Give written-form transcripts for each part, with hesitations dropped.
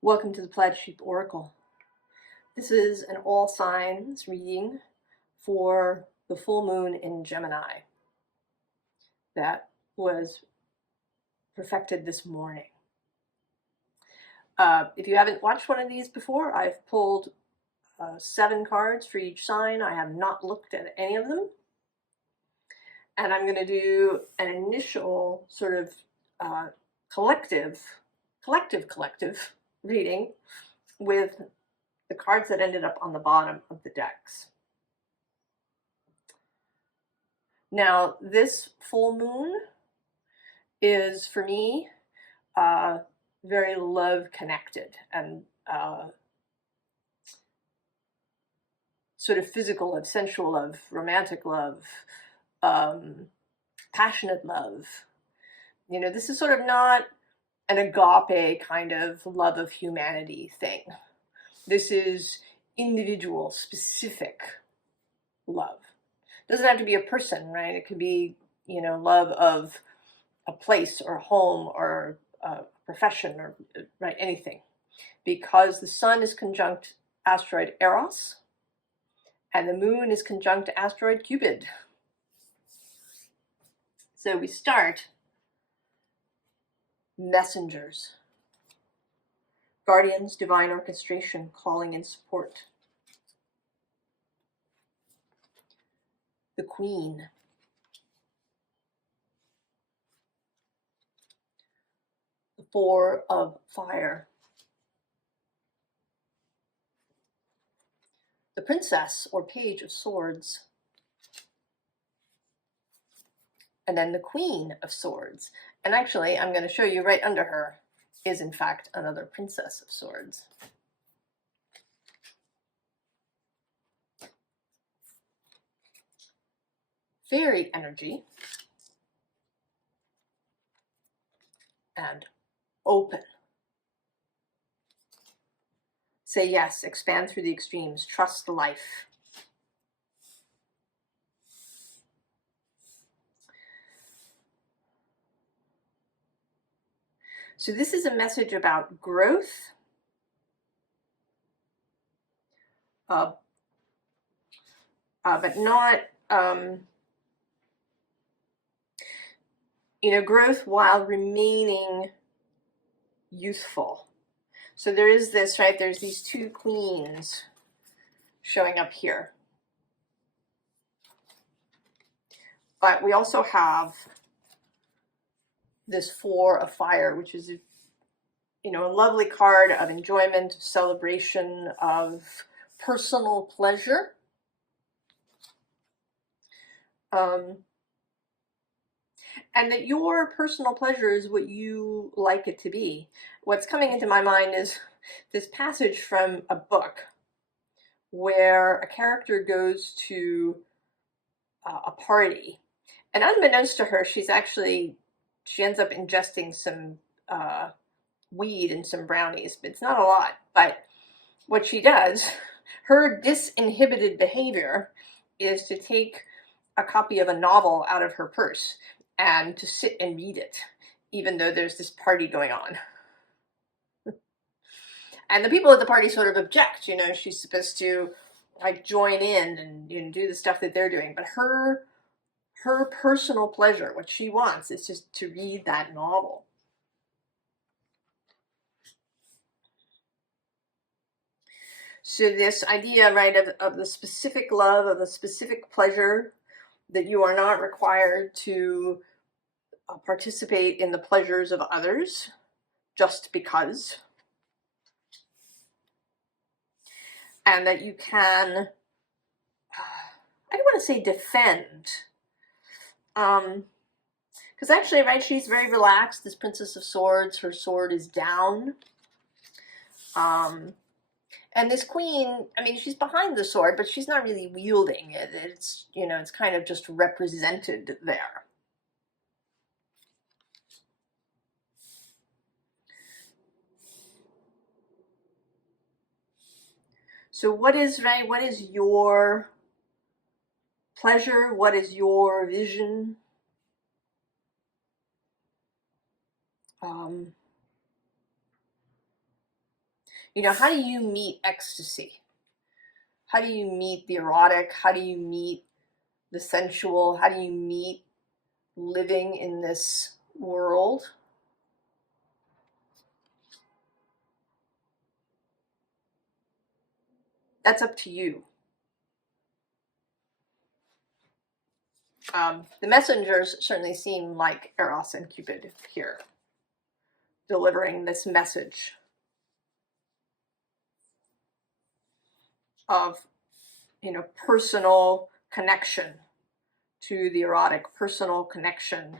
Welcome to the Plaid Oracle. This is an all signs reading for the full moon in Gemini that was perfected this morning. If you haven't watched one of these before, I've pulled 7 cards for each sign. I have not looked at any of them. And I'm going to do an initial sort of collective reading with the cards that ended up on the bottom of the decks. Now, this full moon is, for me, very love-connected and sort of physical love, sensual love, romantic love, passionate love. You know, this is sort of not an agape kind of love of humanity thing. This is individual, specific love. It doesn't have to be a person, right? It could be, you know, love of a place or a home or a profession or, right, anything. Because the sun is conjunct asteroid Eros and the moon is conjunct asteroid Cupid. So we start messengers. Guardians, divine orchestration, calling in support. The Queen. The Four of Fire. The Princess or Page of Swords. And then the Queen of Swords. And actually, I'm going to show you right under her is in fact another Princess of Swords. Fairy energy and open. Say yes, expand through the extremes, trust the life. So this is a message about growth, but not, you know, growth while remaining youthful. So there is this, right, there's these 2 queens showing up here. But we also have this 4 of Fire, which is, you know, a lovely card of enjoyment, of celebration, of personal pleasure. And that your personal pleasure is what you like it to be. What's coming into my mind is this passage from a book where a character goes to a party, and unbeknownst to her, she ends up ingesting some weed and some brownies, but it's not a lot. But what she does, her disinhibited behavior is to take a copy of a novel out of her purse and to sit and read it, even though there's this party going on. And the people at the party sort of object, you know, she's supposed to like join in and, you know, do the stuff that they're doing. But her personal pleasure, what she wants, is just to read that novel. So this idea, right, of the specific love, of the specific pleasure, that you are not required to participate in the pleasures of others just because. And that you can, I don't want to say defend, because actually, right, she's very relaxed, this Princess of Swords, her sword is down. And this queen, I mean, she's behind the sword, but she's not really wielding it. It's, you know, it's kind of just represented there. So what is, right, what is your pleasure? What is your vision? You know, how do you meet ecstasy? How do you meet the erotic? How do you meet the sensual? How do you meet living in this world? That's up to you. The messengers certainly seem like Eros and Cupid here, delivering this message of, you know, personal connection to the erotic, personal connection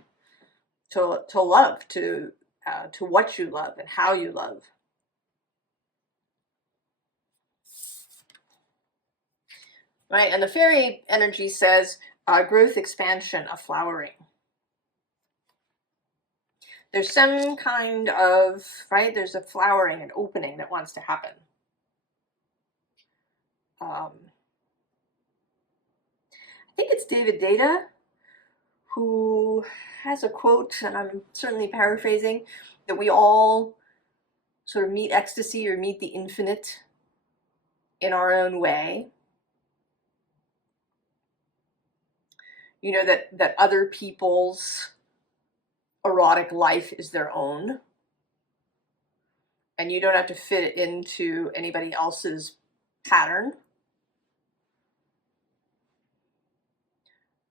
to love, to what you love and how you love. Right, and the fairy energy says growth, expansion, a flowering. There's some kind of, right, there's a flowering, an opening that wants to happen. I think it's David Data who has a quote, and I'm certainly paraphrasing, that we all sort of meet ecstasy or meet the infinite in our own way. You know, that other people's erotic life is their own, and you don't have to fit it into anybody else's pattern.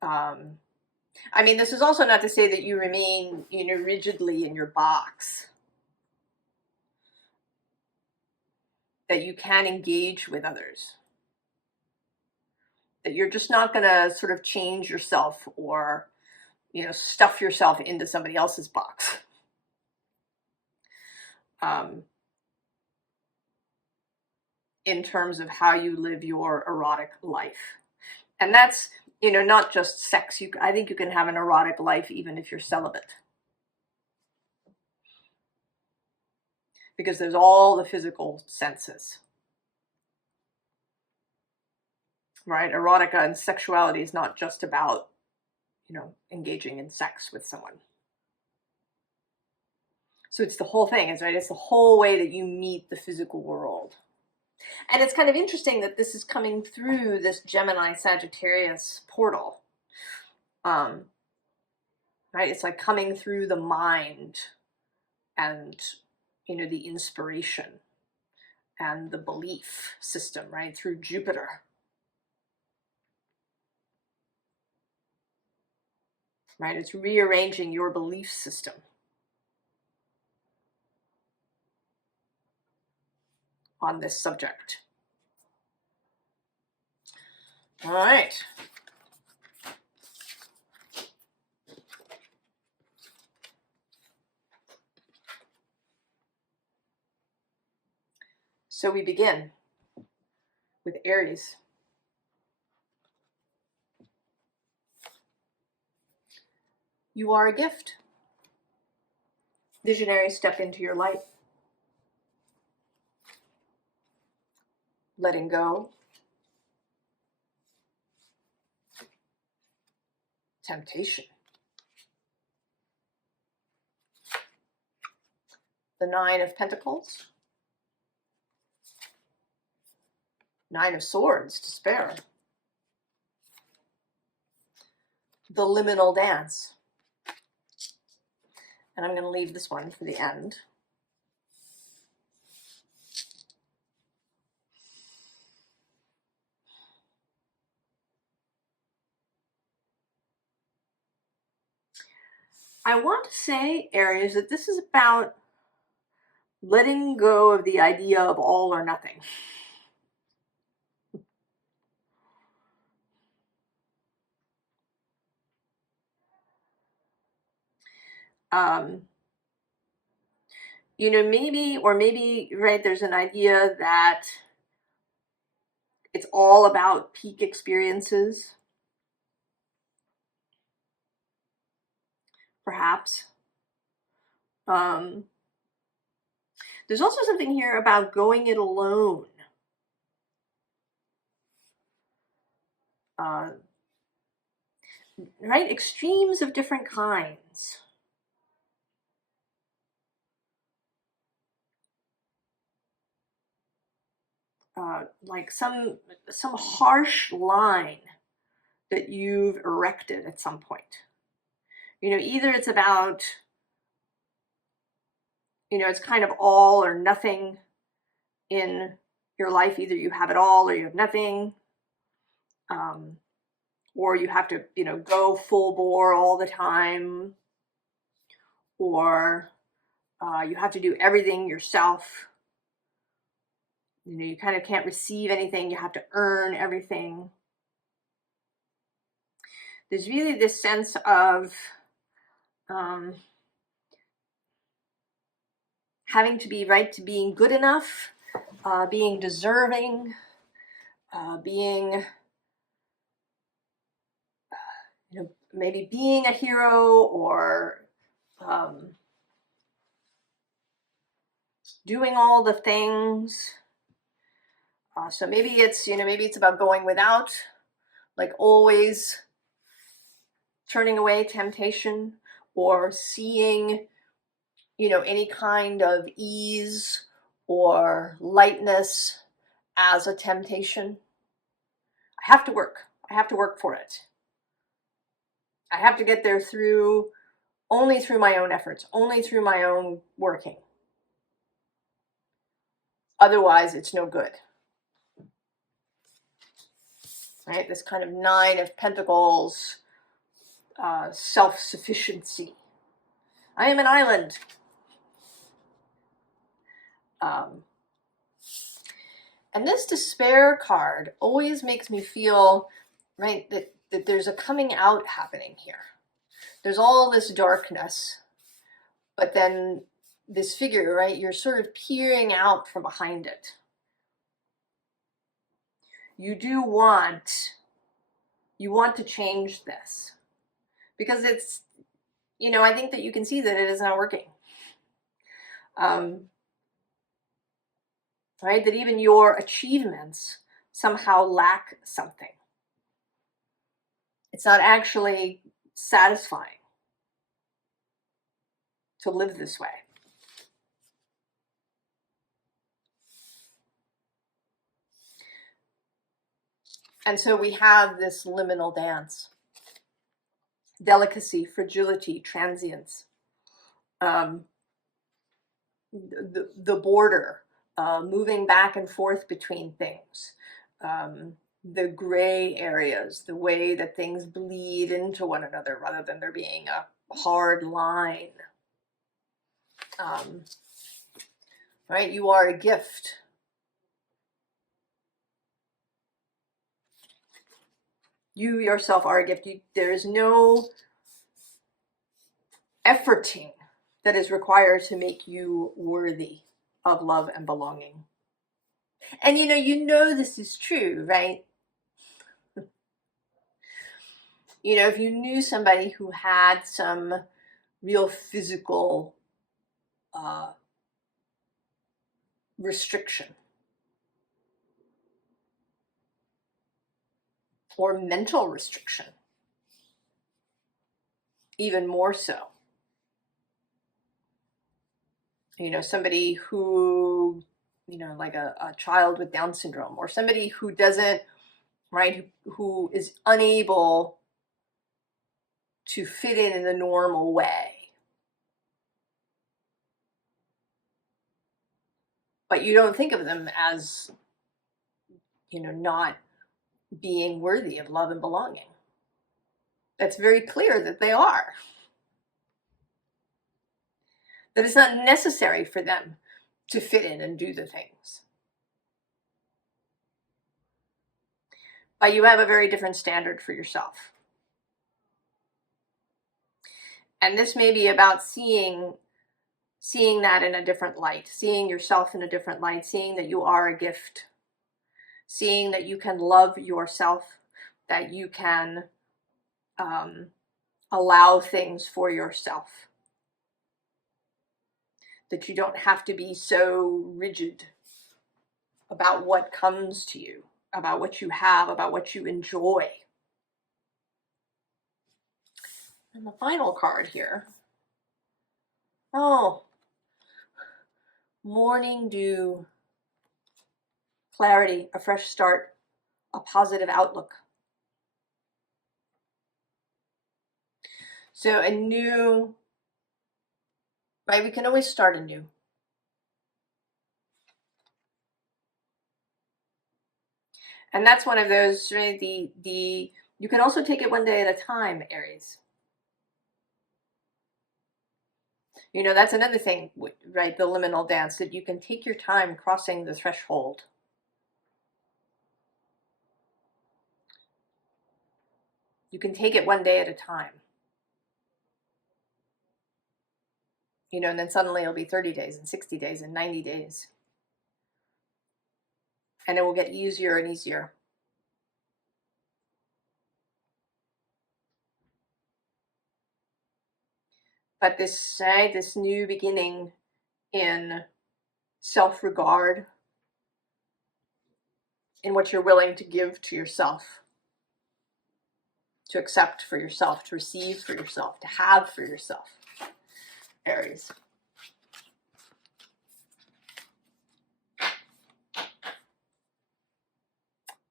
I mean, this is also not to say that you remain, you know, rigidly in your box. That you can engage with others. That you're just not going to sort of change yourself or, you know, stuff yourself into somebody else's box. In terms of how you live your erotic life. And that's, you know, not just sex. I think you can have an erotic life even if you're celibate. Because there's all the physical senses. Right? Erotica and sexuality is not just about, you know, engaging in sex with someone. So it's the whole thing, right? It's the whole way that you meet the physical world. And it's kind of interesting that this is coming through this Gemini Sagittarius portal. Right? It's like coming through the mind and, you know, the inspiration and the belief system, right? Through Jupiter. Right? It's rearranging your belief system. On this subject. All right. So we begin with Aries. You are a gift. Visionary, step into your light. Letting go. Temptation. The Nine of Pentacles. Nine of Swords, despair. The liminal dance. And I'm going to leave this one for the end. I want to say, Aries, that this is about letting go of the idea of all or nothing. You know, maybe, right, there's an idea that it's all about peak experiences. Perhaps. There's also something here about going it alone. Right? Extremes of different kinds. like some harsh line that you've erected at some point. You know, either it's about, you know, it's kind of all or nothing in your life. Either you have it all or you have nothing. Or you have to, you know, go full bore all the time, or you have to do everything yourself. You know, you kind of can't receive anything. You have to earn everything. There's really this sense of having to be right, to being good enough, being deserving, being, you know, maybe being a hero, or doing all the things. So maybe it's, you know, maybe it's about going without, like always turning away temptation, or seeing, you know, any kind of ease or lightness as a temptation. I have to work. I have to work for it. I have to get there through, only through my own efforts, only through my own working. Otherwise, it's no good. Right? This kind of Nine of Pentacles, self-sufficiency. I am an island. And this Despair card always makes me feel, right, that there's a coming out happening here. There's all this darkness, but then this figure, right, you're sort of peering out from behind it. You want to change this, because it's, you know, I think that you can see that it is not working. Right, that even your achievements somehow lack something. It's not actually satisfying to live this way. And so we have this liminal dance. Delicacy, fragility, transience. The border, moving back and forth between things. The gray areas, the way that things bleed into one another rather than there being a hard line. Right? You are a gift. You yourself are a gift. There is no efforting that is required to make you worthy of love and belonging. And you know this is true, right? You know, if you knew somebody who had some real physical restriction, or mental restriction, even more so. You know, somebody who, you know, like a child with Down syndrome, or somebody who doesn't, right, who is unable to fit in a normal way. But you don't think of them as, you know, not being worthy of love and belonging. That's very clear that they are. That it's not necessary for them to fit in and do the things. But you have a very different standard for yourself. And this may be about seeing that in a different light, seeing yourself in a different light, seeing that you are a gift, seeing that you can love yourself, that you can allow things for yourself, that you don't have to be so rigid about what comes to you, about what you have, about what you enjoy. And the final card here, oh, morning dew. clarity, a fresh start, a positive outlook. So a new, right? We can always start anew. And that's one of those, right? You can also take it one day at a time, Aries. You know, that's another thing, right? The liminal dance, that you can take your time crossing the threshold. You can take it one day at a time. You know, and then suddenly it'll be 30 days and 60 days and 90 days. And it will get easier and easier. But this new beginning in self-regard, in what you're willing to give to yourself, to accept for yourself, to receive for yourself, to have for yourself, Aries.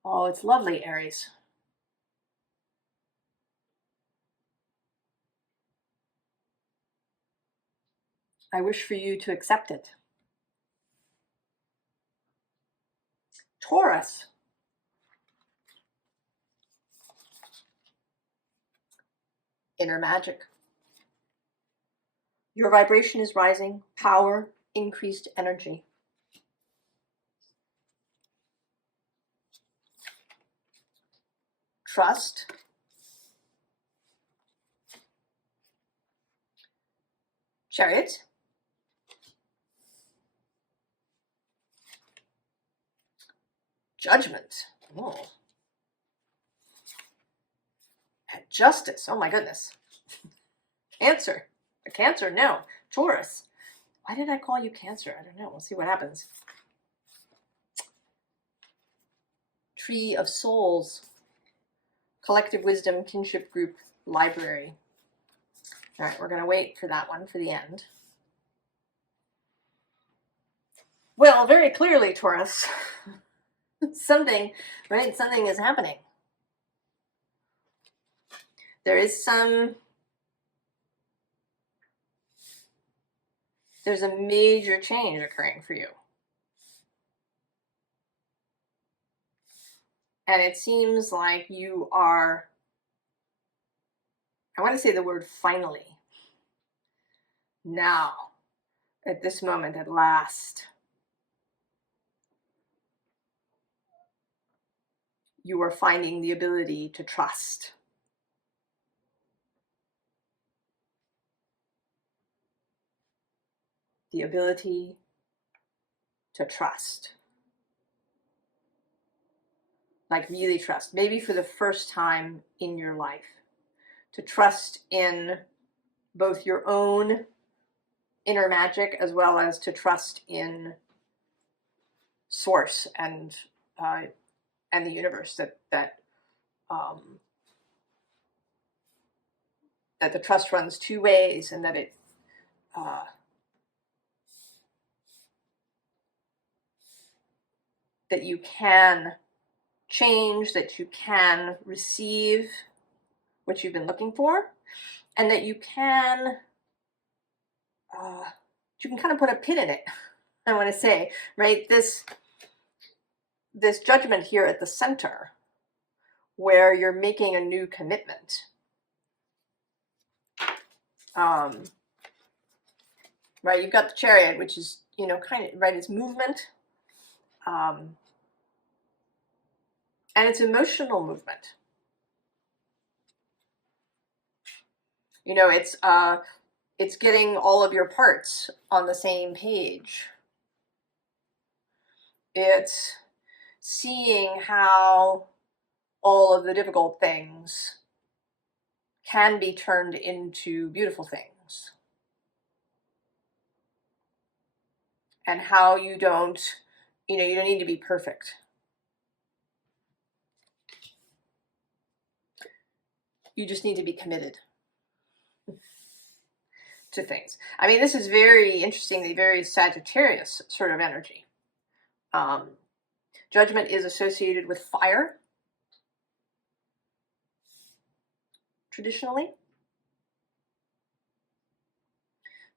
Oh, it's lovely, Aries. I wish for you to accept it. Taurus. Inner magic. Your vibration is rising, power, increased energy. Trust. Chariot. Judgment. Oh. Justice. Oh my goodness. Cancer. A Cancer? No. Taurus. Why did I call you Cancer? I don't know. We'll see what happens. Tree of Souls. Collective Wisdom, Kinship Group, Library. All right, we're going to wait for that one for the end. Well, very clearly, Taurus, something, right? Something is happening. There's a major change occurring for you. And it seems like you are, I want to say the word finally. Now, at this moment, at last, you are finding the ability to trust. The ability to trust. Like really trust, maybe for the first time in your life, to trust in both your own inner magic as well as to trust in source and the universe, that the trust runs two ways, and that it that you can change, that you can receive what you've been looking for, and that you can kind of put a pin in it. I want to say, right, this judgment here at the center, where you're making a new commitment. Right, you've got the Chariot, which is, you know, kind of, right, it's movement, and it's emotional movement. You know, it's getting all of your parts on the same page. It's seeing how all of the difficult things can be turned into beautiful things. And how you don't need to be perfect. You just need to be committed to things. I mean, this is very interestingly very Sagittarius sort of energy. Judgment is associated with fire, traditionally.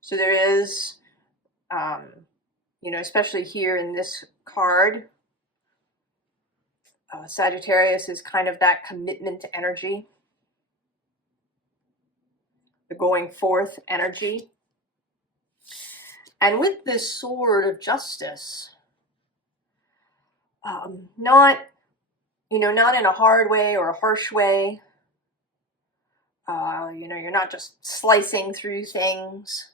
So there is, you know, especially here in this card, Sagittarius is kind of that commitment energy, the going forth energy. And with this sword of justice, not, you know, not in a hard way or a harsh way. You know, you're not just slicing through things.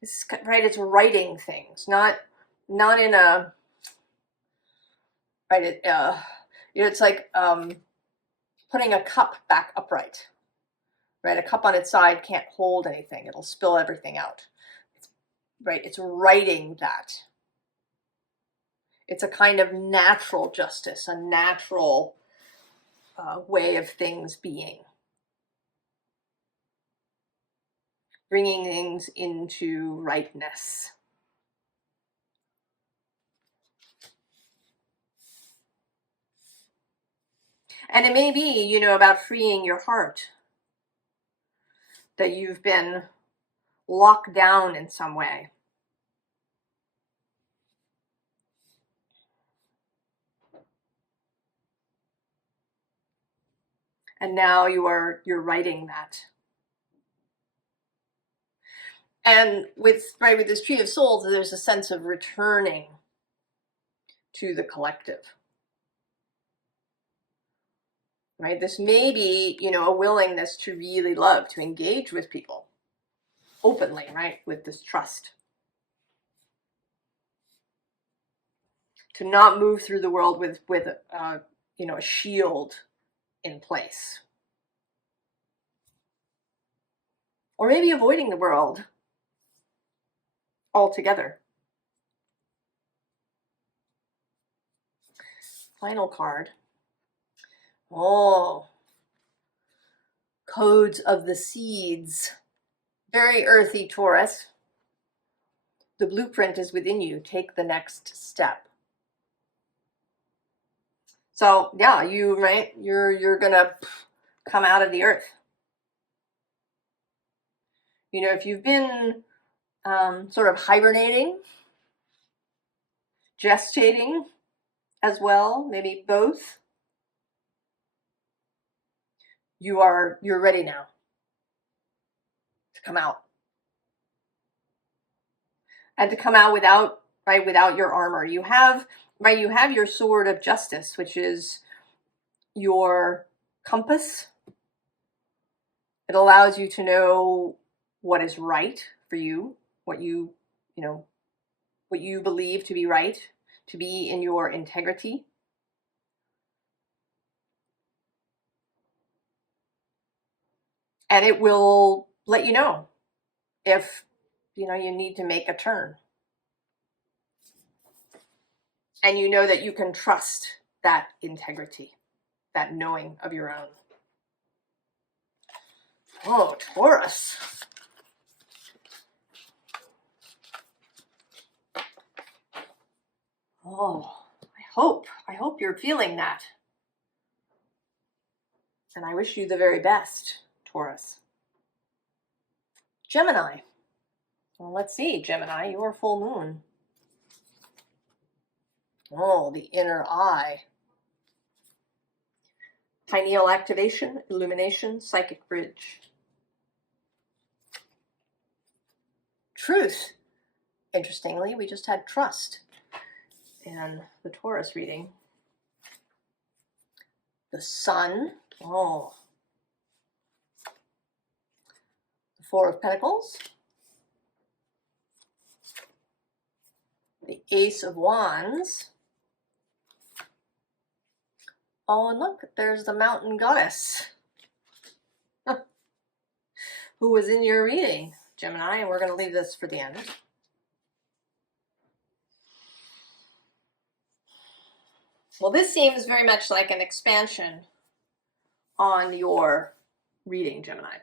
It's, right, it's writing things, not in a, right, you know, it's like putting a cup back upright, right? A cup on its side can't hold anything. It'll spill everything out, right? It's writing that. It's a kind of natural justice, a natural way of things being. Bringing things into rightness. And it may be, you know, about freeing your heart, that you've been locked down in some way. And now you're writing that. And with this Tree of Souls, there's a sense of returning to the collective. Right? This may be, you know, a willingness to really love, to engage with people openly, right? With this trust. To not move through the world with you know, a shield in place. Or maybe avoiding the world altogether. Final card. Oh, codes of the seeds. Very earthy, Taurus. The blueprint is within you. Take the next step. So yeah, you're gonna come out of the earth. You know, if you've been sort of hibernating, gestating as well, maybe both, you're ready now to come out. And to come out without your armor. You have your sword of justice, which is your compass. It allows you to know what is right for you, what you believe to be right, to be in your integrity. And it will let you know if, you know, you need to make a turn. And you know that you can trust that integrity, that knowing of your own. Oh, Taurus. Oh, I hope you're feeling that. And I wish you the very best, Taurus. Gemini. Well, let's see, Gemini, your full moon. Oh, the inner eye. Pineal activation, illumination, psychic bridge. Truth. Interestingly, we just had trust in the Taurus reading. The Sun. Oh. The Four of Pentacles. The Ace of Wands. Oh, and look, there's the Mountain Goddess who was in your reading, Gemini, and we're going to leave this for the end. Well, this seems very much like an expansion on your reading, Gemini.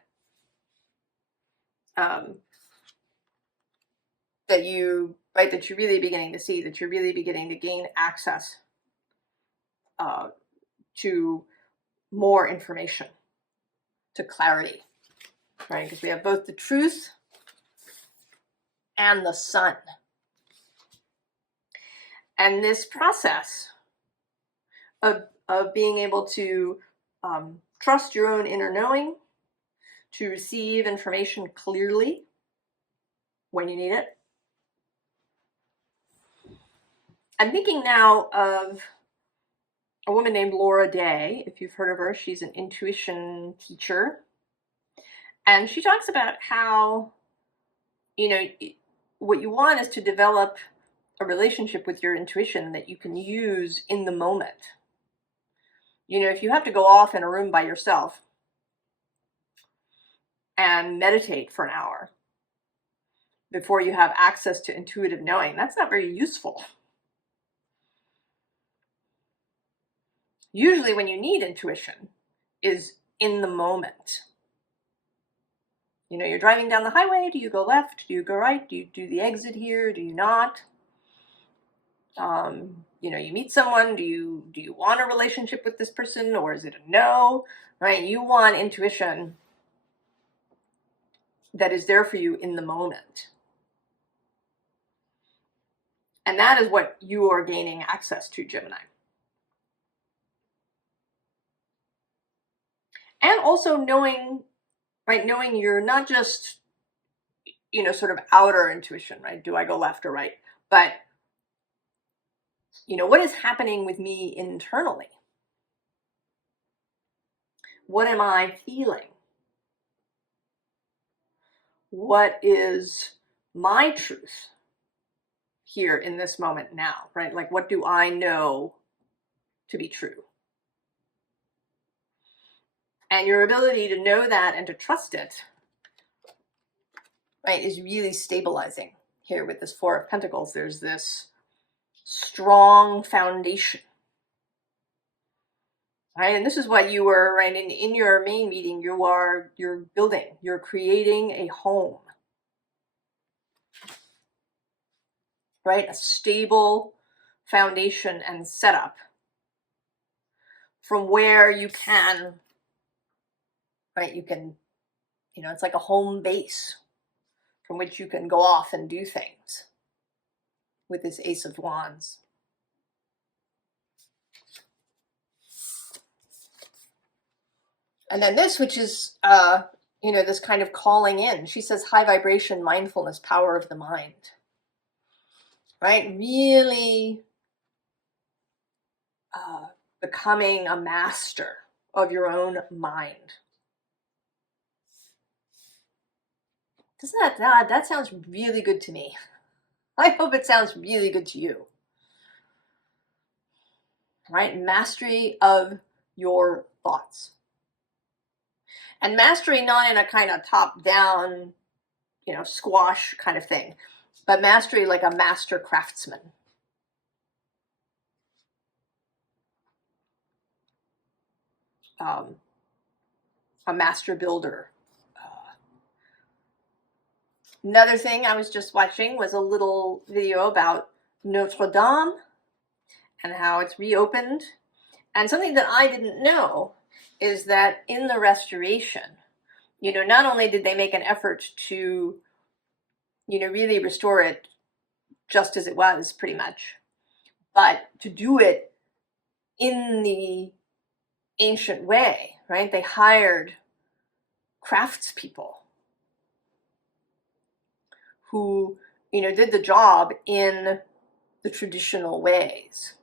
That you right, that you're really beginning to see, that you're really beginning to gain access to more information, to clarity, right? Because we have both the truth and the sun. And this process of being able to trust your own inner knowing, to receive information clearly when you need it. I'm thinking now of a woman named Laura Day, if you've heard of her. She's an intuition teacher. And she talks about how, you know, what you want is to develop a relationship with your intuition that you can use in the moment. You know, if you have to go off in a room by yourself and meditate for an hour before you have access to intuitive knowing, that's not very useful. Usually when you need intuition is in the moment. You know, you're driving down the highway. Do you go left? Do you go right? Do you do the exit here? Do you not? You know, you meet someone. Do you want a relationship with this person, or is it a no? Right? You want intuition that is there for you in the moment. And that is what you are gaining access to, Gemini. And also knowing, right, knowing you're not just, you know, sort of outer intuition, right? Do I go left or right? But, you know, what is happening with me internally? What am I feeling? What is my truth here in this moment now, right? Like, what do I know to be true? And your ability to know that and to trust it, right, is really stabilizing here with this Four of Pentacles. There's this strong foundation, right? And this is what you were, right, in your main meeting, you're building, you're creating a home, right? A stable foundation and setup from where you can, right, you can, you know, it's like a home base from which you can go off and do things with this Ace of Wands. And then this, which is, you know, this kind of calling in. She says high vibration, mindfulness, power of the mind. Right? Really becoming a master of your own mind. Doesn't that sounds really good to me. I hope it sounds really good to you. Right? Mastery of your thoughts. And mastery not in a kind of top-down, you know, squash kind of thing, but mastery like a master craftsman. A master builder. Another thing I was just watching was a little video about Notre Dame and how it's reopened. And something that I didn't know is that in the restoration, you know, not only did they make an effort to, you know, really restore it just as it was, pretty much, but to do it in the ancient way, right? They hired craftspeople who, you know, did the job in the traditional ways.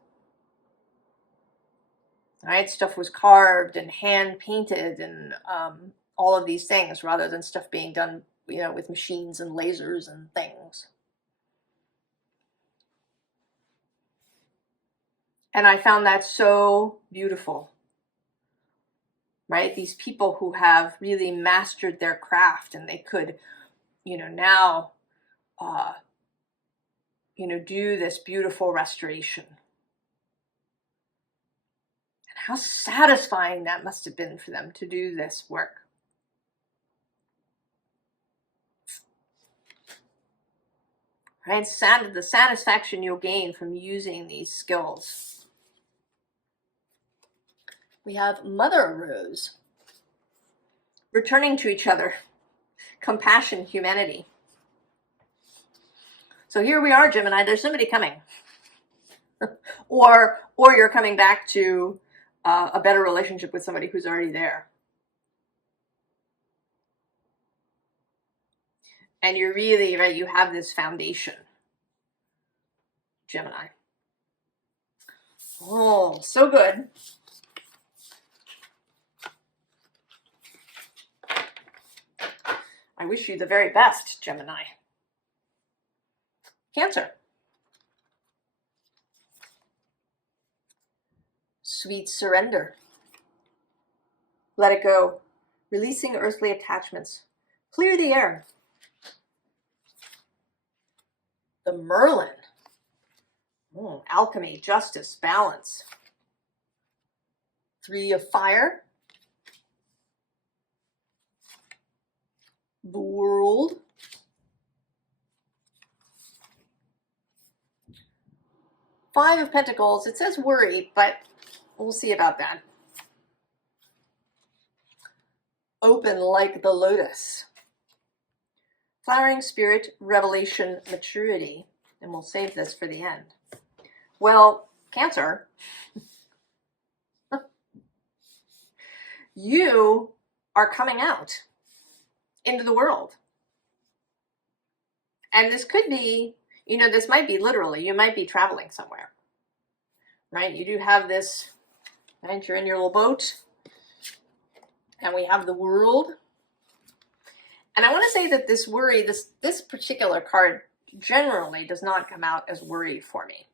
Right? Stuff was carved and hand painted and all of these things, rather than stuff being done, you know, with machines and lasers and things. And I found that so beautiful. Right? These people who have really mastered their craft, and they could, you know, now you know, do this beautiful restoration. And how satisfying that must have been for them to do this work. right? The satisfaction you'll gain from using these skills. We have Mother Rose. Returning to each other. Compassion, humanity. So here we are, Gemini. There's somebody coming. or you're coming back to a better relationship with somebody who's already there. And you're really, right, you have this foundation, Gemini. Oh, so good. I wish you the very best, Gemini. Cancer. Sweet surrender. Let it go. Releasing earthly attachments. Clear the air. The Merlin. Alchemy, justice, balance. 3 of fire. The World. Five of Pentacles. It says worry, but we'll see about that. Open like the lotus. Flowering spirit, revelation, maturity. And we'll save this for the end. Well, Cancer, you are coming out into the world. And this could be, you know, this might be literally, you might be traveling somewhere, right? You do have this, right? You're in your little boat, and we have the World. And I want to say that this worry, this particular card generally does not come out as worry for me.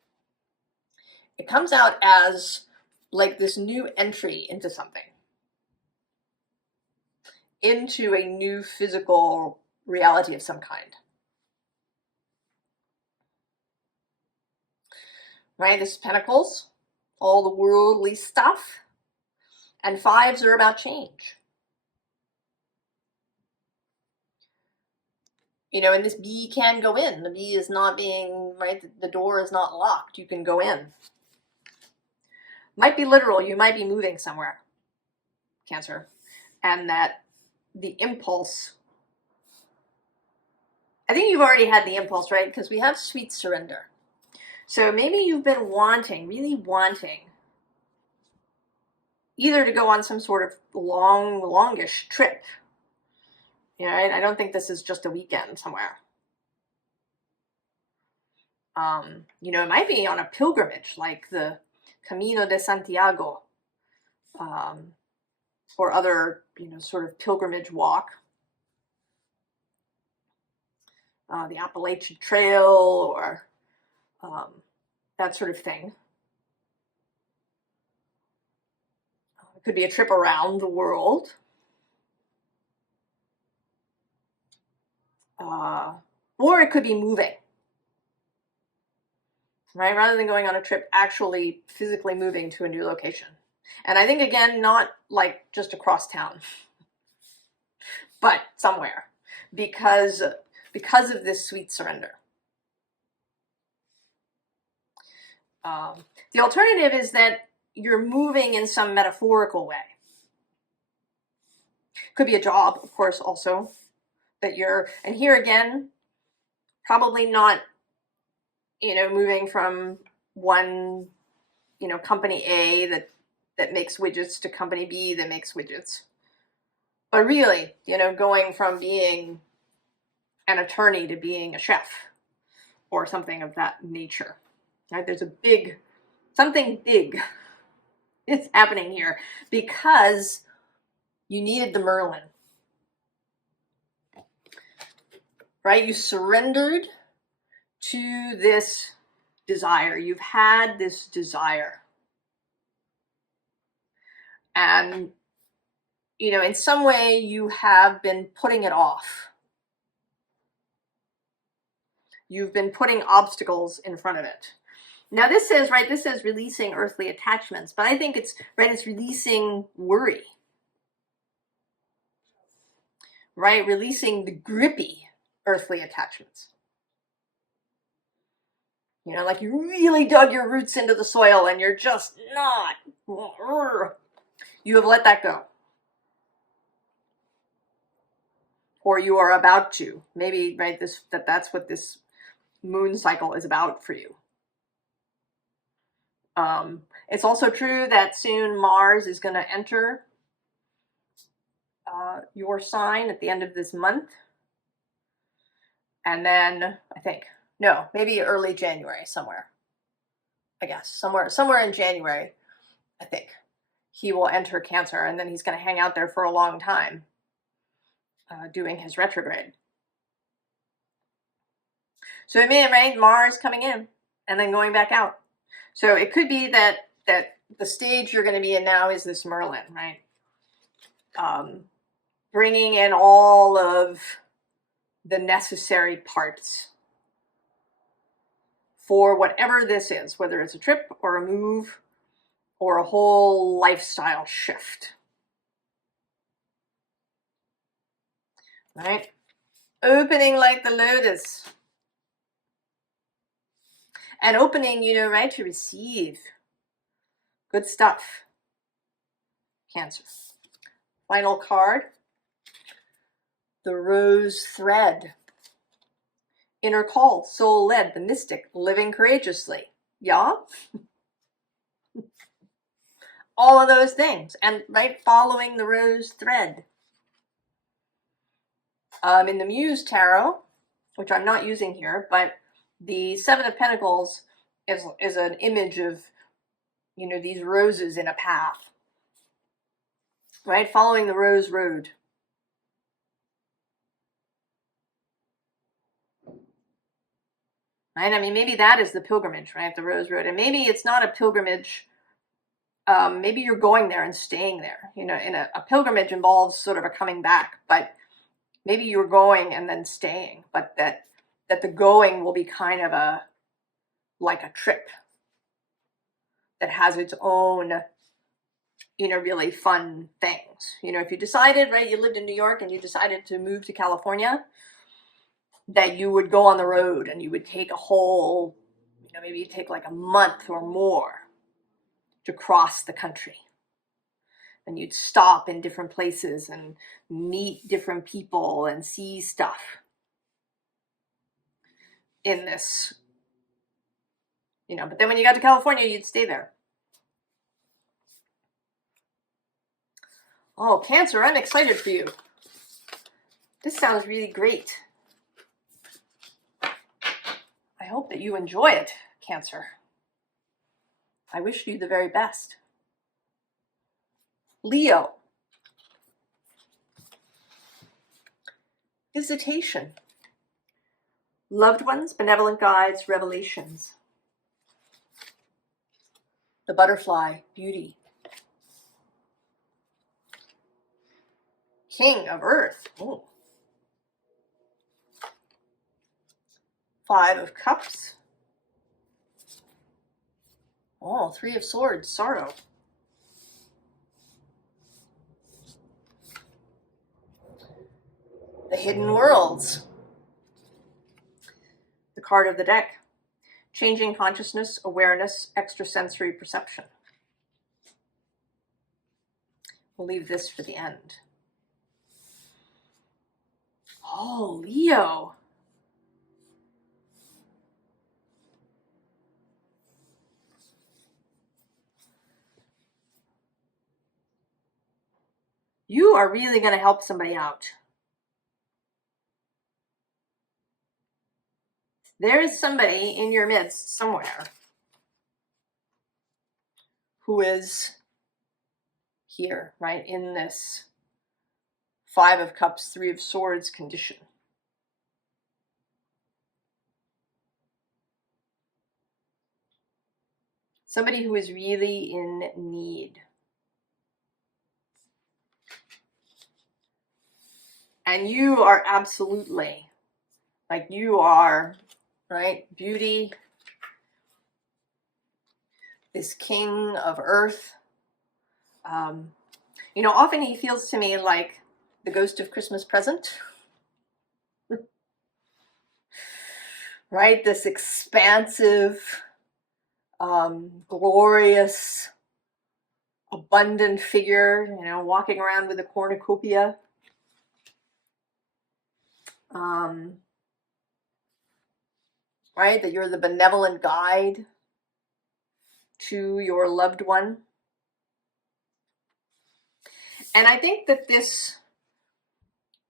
It comes out as like this new entry into something, into a new physical reality of some kind. Right? This is Pentacles, all the worldly stuff, and fives are about change. You know, and this bee can go in. The bee is not being, right, the door is not locked. You can go in. Might be literal. You might be moving somewhere, Cancer. And that the impulse, I think you've already had the impulse, right? Because we have sweet surrender. So maybe you've been wanting, really wanting, either to go on some sort of longish trip. You know, I don't think this is just a weekend somewhere. You know, it might be on a pilgrimage, like the Camino de Santiago, or other, you know, sort of pilgrimage walk. The Appalachian Trail, or that sort of thing. It could be a trip around the world. Or it could be moving. Right? Rather than going on a trip, actually physically moving to a new location. And I think, again, not like just across town, but somewhere, because of this sweet surrender. The alternative is that you're moving in some metaphorical way. Could be a job, of course, also, that you're, and here again, probably not, you know, moving from one, you know, company A that makes widgets to company B that makes widgets. But really, you know, going from being an attorney to being a chef or something of that nature. Right? There's something big is happening here because you needed the Merlin. Right? You surrendered to this desire. You've had this desire. And, you know, in some way you have been putting it off. You've been putting obstacles in front of it. Now this says, right, this says releasing earthly attachments, but I think it's, right, it's releasing worry. Right? Releasing the grippy earthly attachments. You know, like you really dug your roots into the soil and you're just not. You have let that go. Or you are about to. Maybe, right, that's what this moon cycle is about for you. It's also true that soon Mars is going to enter your sign at the end of this month. And then, I think, no, maybe early January somewhere. I guess, somewhere in January, I think, he will enter Cancer, and then he's going to hang out there for a long time, doing his retrograde. So it may, right, Mars coming in and then going back out. So it could be that the stage you're going to be in now is this Merlin, right? Bringing in all of the necessary parts for whatever this is, whether it's a trip or a move or a whole lifestyle shift. Right? Opening like the lotus. And opening, you know, right, to receive good stuff. Cancer. Final card. The rose thread. Inner call, soul led, the mystic, living courageously. Yeah? All of those things. And, right, following the rose thread. In the Muse Tarot, which I'm not using here, but the Seven of Pentacles is an image of, you know, these roses in a path. Right? Following the rose road. Right? I mean, maybe that is the pilgrimage, right? The rose road. And maybe it's not a pilgrimage. Maybe you're going there and staying there. You know, in a pilgrimage involves sort of a coming back, but maybe you're going and then staying, but that the going will be kind of like a trip that has its own, you know, really fun things. You know, if you decided, right, you lived in New York and you decided to move to California, that you would go on the road and you would take a whole, you know, maybe you'd take like a month or more to cross the country. And you'd stop in different places and meet different people and see stuff in this, you know, but then when you got to California, you'd stay there. Oh, Cancer, I'm excited for you. This sounds really great. I hope that you enjoy it, Cancer. I wish you the very best. Leo. Visitation. Loved ones, benevolent guides, revelations. The butterfly, beauty. King of Earth. Oh. Five of Cups. Oh, Three of Swords, sorrow. The Hidden Worlds. The card of the deck. Changing consciousness, awareness, extrasensory perception. We'll leave this for the end. Oh, Leo. You are really going to help somebody out. There is somebody in your midst somewhere who is here, right, in this Five of Cups, Three of Swords condition. Somebody who is really in need. And you are absolutely, like you are, right, beauty, this king of earth. You know, often he feels to me like the ghost of Christmas present. right? This expansive, glorious, abundant figure, you know, walking around with a cornucopia. Right? That you're the benevolent guide to your loved one. And I think that this,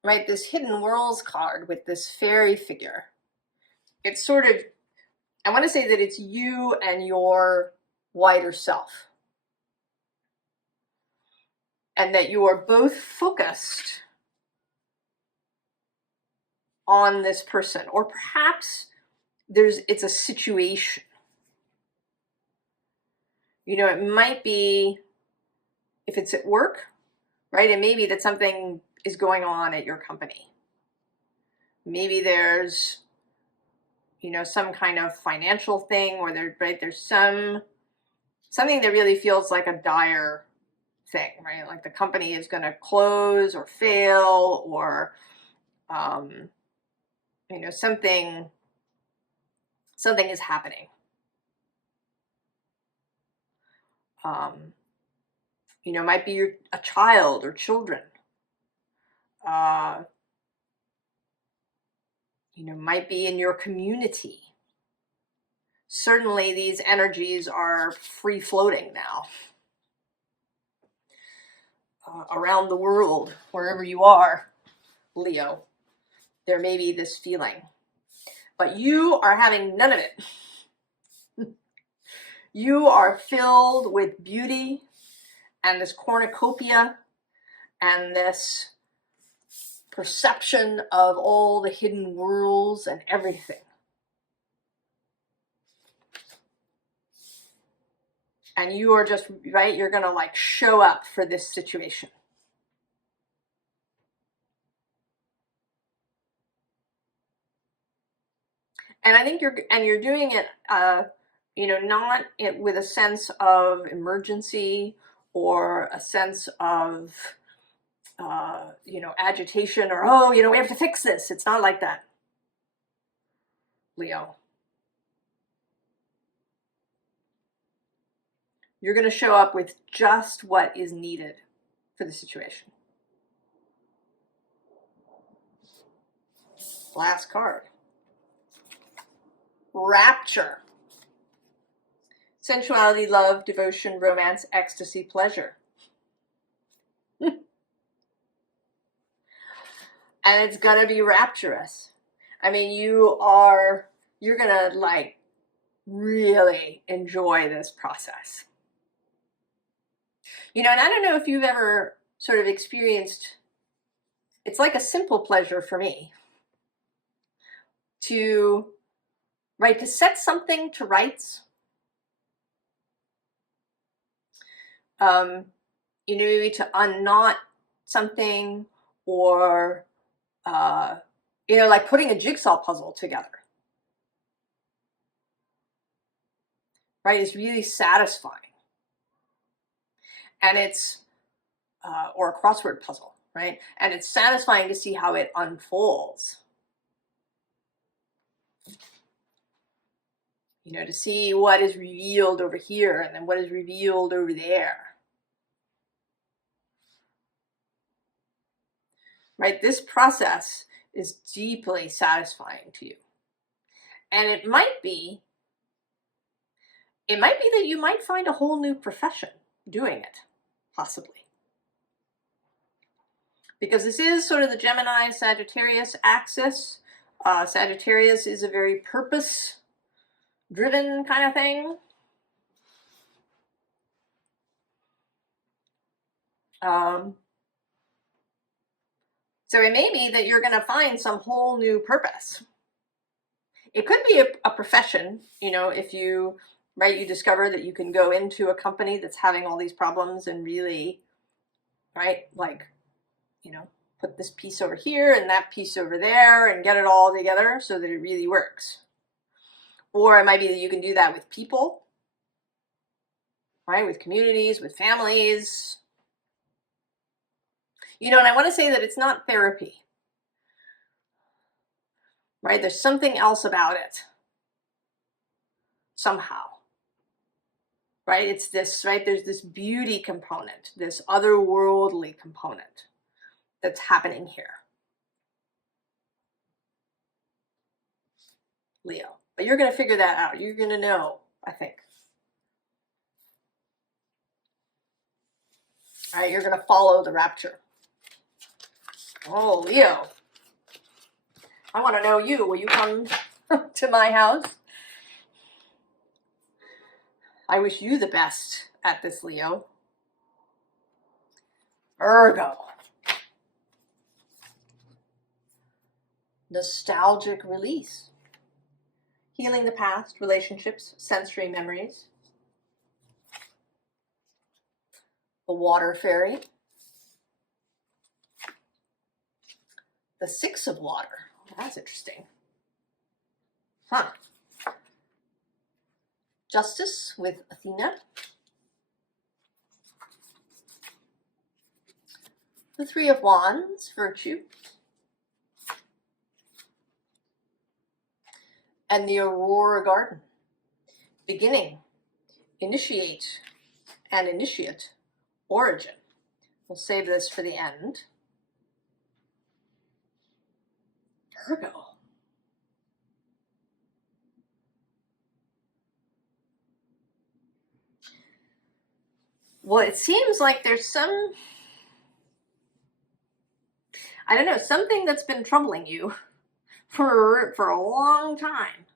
right, this hidden worlds card with this fairy figure, it's sort of, I want to say that it's you and your wider self. And that you are both focused on this person, or perhaps it's a situation. You know, it might be, if it's at work, right? It may be that something is going on at your company. Maybe there's, you know, some kind of financial thing, or there's something that really feels like a dire thing, right? Like the company is going to close or fail, or you know, something is happening. You know, might be a child or children. You know, might be in your community. Certainly these energies are free floating now. Around the world, wherever you are, Leo, there may be this feeling. But you are having none of it. You are filled with beauty and this cornucopia and this perception of all the hidden worlds and everything. And you are just, right, you're going to like show up for this situation. And I think you're doing it, you know, not with a sense of emergency or a sense of, you know, agitation, or, oh, you know, we have to fix this. It's not like that, Leo. You're going to show up with just what is needed for the situation. Last card. Rapture. Sensuality, love, devotion, romance, ecstasy, pleasure. And it's gonna be rapturous. I mean, you're gonna like really enjoy this process. You know, and I don't know if you've ever sort of experienced, it's like a simple pleasure for me to set something to rights. You know, maybe to unknot something, or you know, like putting a jigsaw puzzle together. Right? It's really satisfying. And it's, or a crossword puzzle, right? And it's satisfying to see how it unfolds. You know, to see what is revealed over here and then what is revealed over there. Right? This process is deeply satisfying to you. And it might be that you might find a whole new profession doing it, possibly. Because this is sort of the Gemini Sagittarius axis. Sagittarius is a very purpose-driven kind of thing. So it may be that you're going to find some whole new purpose. It could be a profession, you know, if you, right, you discover that you can go into a company that's having all these problems and really, right, like, you know, put this piece over here and that piece over there and get it all together so that it really works. Or it might be that you can do that with people, right, with communities, with families. You know, and I want to say that it's not therapy, right? There's something else about it. somehow, right? It's this, right? There's this beauty component, this otherworldly component that's happening here, Leo. But you're going to figure that out. You're going to know, I think. All right, you're going to follow the rapture. Oh, Leo. I want to know you. Will you come to my house? I wish you the best at this, Leo. Virgo. Nostalgic release. Healing the past, relationships, sensory memories. The water fairy. The Six of Water. That's interesting. Huh. Justice with Athena. The Three of Wands, virtue. And the Aurora Garden. Beginning, initiate, and initiate, origin. We'll save this for the end. Virgo. Well, it seems like there's some, I don't know, something that's been troubling you for a long time.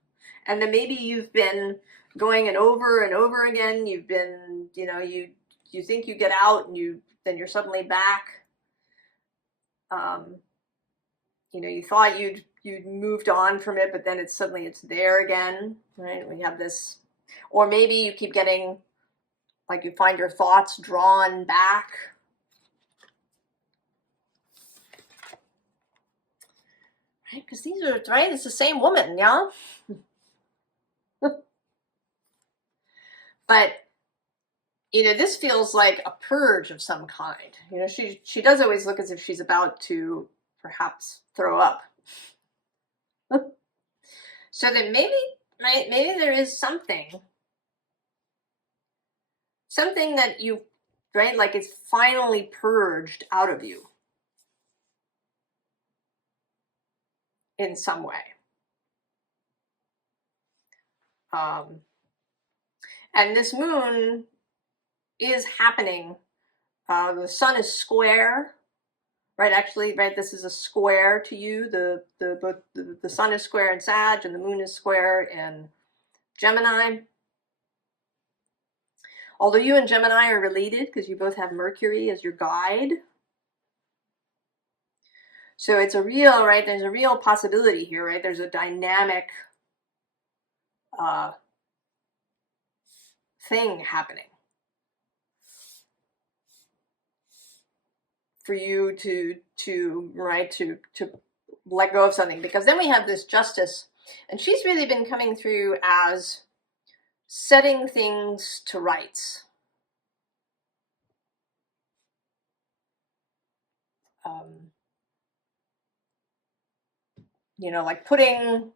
And then maybe you've been going and over again. You've been, you think you get out and then you're suddenly back. You thought you'd moved on from it, but then it's there again, right? We have this, or maybe you keep getting, like, you find your thoughts drawn back. Right? Because these are, right? It's the same woman, yeah? But, this feels like a purge of some kind. She does always look as if she's about to perhaps throw up. So that maybe, right, maybe there is something that you, right, like it's finally purged out of you in some way. And this moon is happening. The sun is square, right? Actually, right, this is a square to you. The sun is square in Sag and the moon is square in Gemini. Although you and Gemini are related because you both have Mercury as your guide. So it's a real, right, there's a real possibility here, right? There's a dynamic thing happening for you to let go of something, because then we have this Justice, and she's really been coming through as setting things to rights. Like putting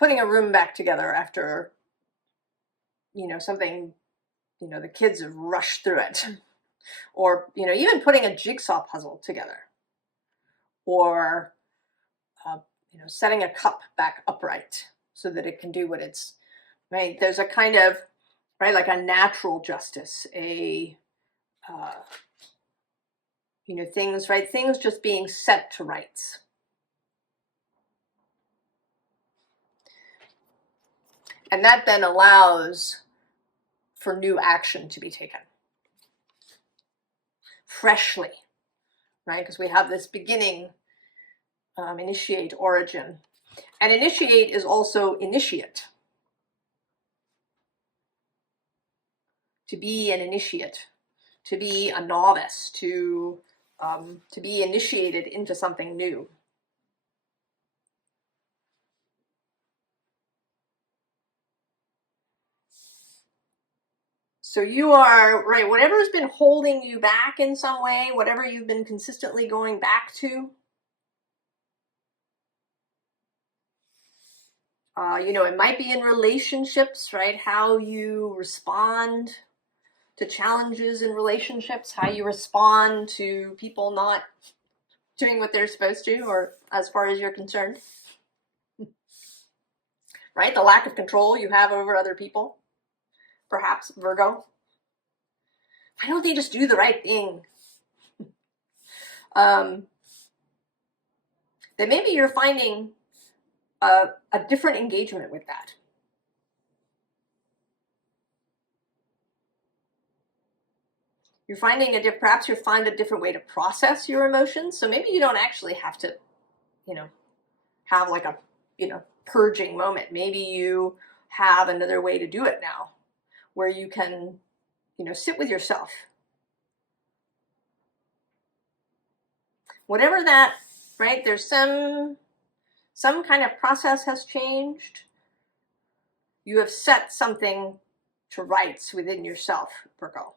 a room back together after, something, the kids have rushed through it. Or, even putting a jigsaw puzzle together. Or, setting a cup back upright so that it can do what it's, right? There's a kind of, right, like a natural justice, things, right? Things just being set to rights. And that then allows for new action to be taken. Freshly, right? Because we have this beginning, initiate, origin. And initiate is also initiate. To be an initiate, to be a novice, to be initiated into something new. So you are, right, whatever's been holding you back in some way, whatever you've been consistently going back to, You know, it might be in relationships, right? How you respond to challenges in relationships, how you respond to people not doing what they're supposed to, or as far as you're concerned, right? The lack of control you have over other people, perhaps, Virgo. Why don't they just do the right thing? Then maybe you're finding a different engagement with that. You're finding perhaps you find a different way to process your emotions. So maybe you don't actually have to, you know, have like a, you know, purging moment. Maybe you have another way to do it now, where you can, you know, sit with yourself. Whatever that, right? There's some kind of process has changed. You have set something to rights within yourself, Virgo.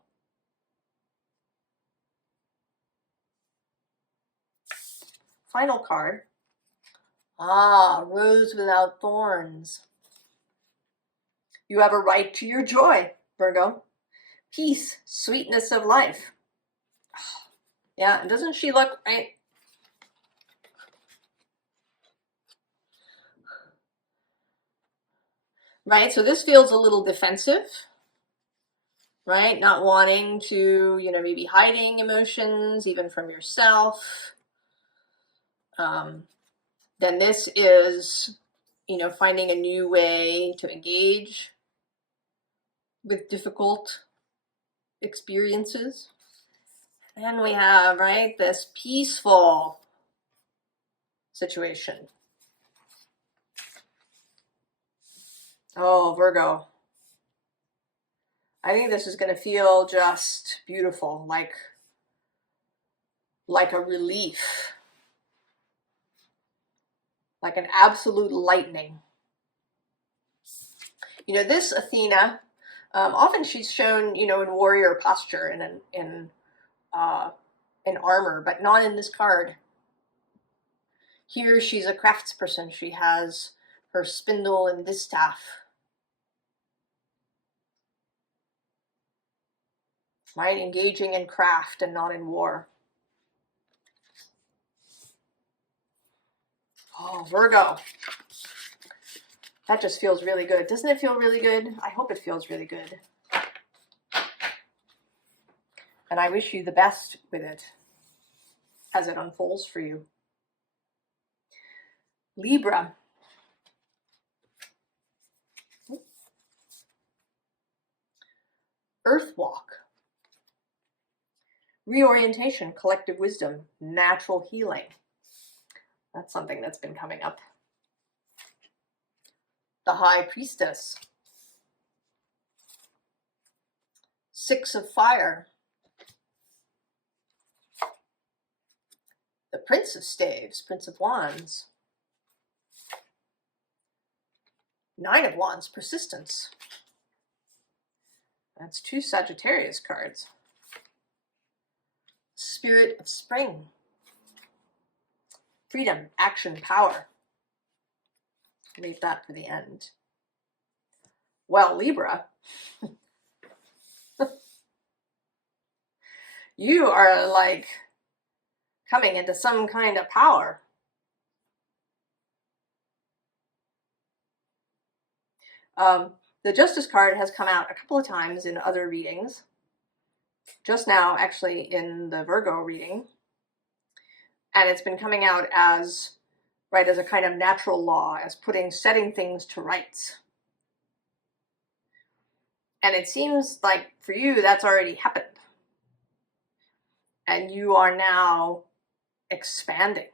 Final card. Ah, rose without thorns. You have a right to your joy, Virgo. Peace, sweetness of life. Yeah, and doesn't she look, right? Right, so this feels a little defensive, right? Not wanting to, you know, maybe hiding emotions, even from yourself. Then this is, you know, finding a new way to engage with difficult experiences. And we have, right, this peaceful situation. Oh, Virgo. I think this is going to feel just beautiful, like a relief, like an absolute lightning. You know, this Athena, often she's shown, you know, in warrior posture and in armor, but not in this card. Here she's a craftsperson. She has her spindle and distaff. Right? Engaging in craft and not in war. Oh, Virgo. That just feels really good. Doesn't it feel really good? I hope it feels really good. And I wish you the best with it as it unfolds for you. Libra. Earth walk. Reorientation, collective wisdom, natural healing. That's something that's been coming up. The High Priestess. Six of Fire. The Prince of Staves, Prince of Wands. Nine of Wands, Persistence. That's two Sagittarius cards. Spirit of Spring. Freedom, action, power. Leave that for the end. Well, Libra, you are like coming into some kind of power. The Justice card has come out a couple of times in other readings. Just now, actually, in the Virgo reading. And it's been coming out as, right, as a kind of natural law, as setting things to rights. And it seems like for you, that's already happened. And you are now expanding.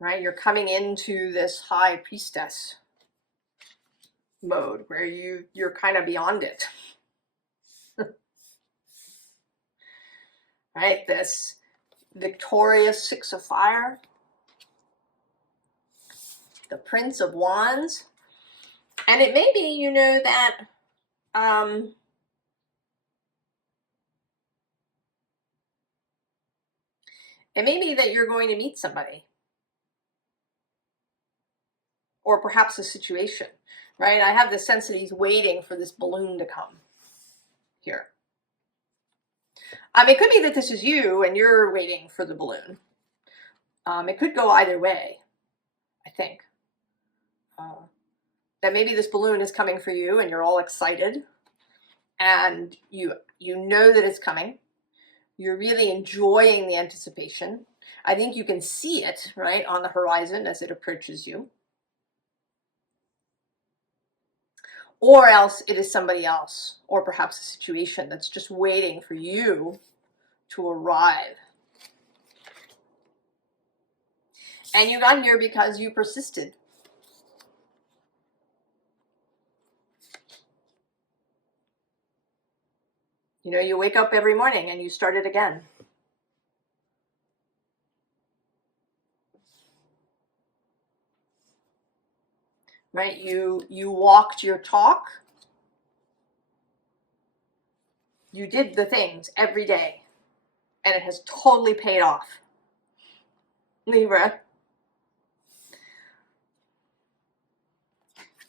Right? You're coming into this High Priestess mode where you're kind of beyond it. Right? This victorious Six of Fire. The Prince of Wands. And it may be, you know, that it may be that you're going to meet somebody. or perhaps a situation, right? I have the sense that he's waiting for this balloon to come here. It could be that this is you and you're waiting for the balloon. It could go either way, I think. That maybe this balloon is coming for you and you're all excited and you know that it's coming. You're really enjoying the anticipation. I think you can see it, right, on the horizon as it approaches you. Or else it is somebody else, or perhaps a situation that's just waiting for you to arrive. And you got here because you persisted. You know, you wake up every morning and you start it again. Right? You walked your talk. You did the things every day. And it has totally paid off. Libra.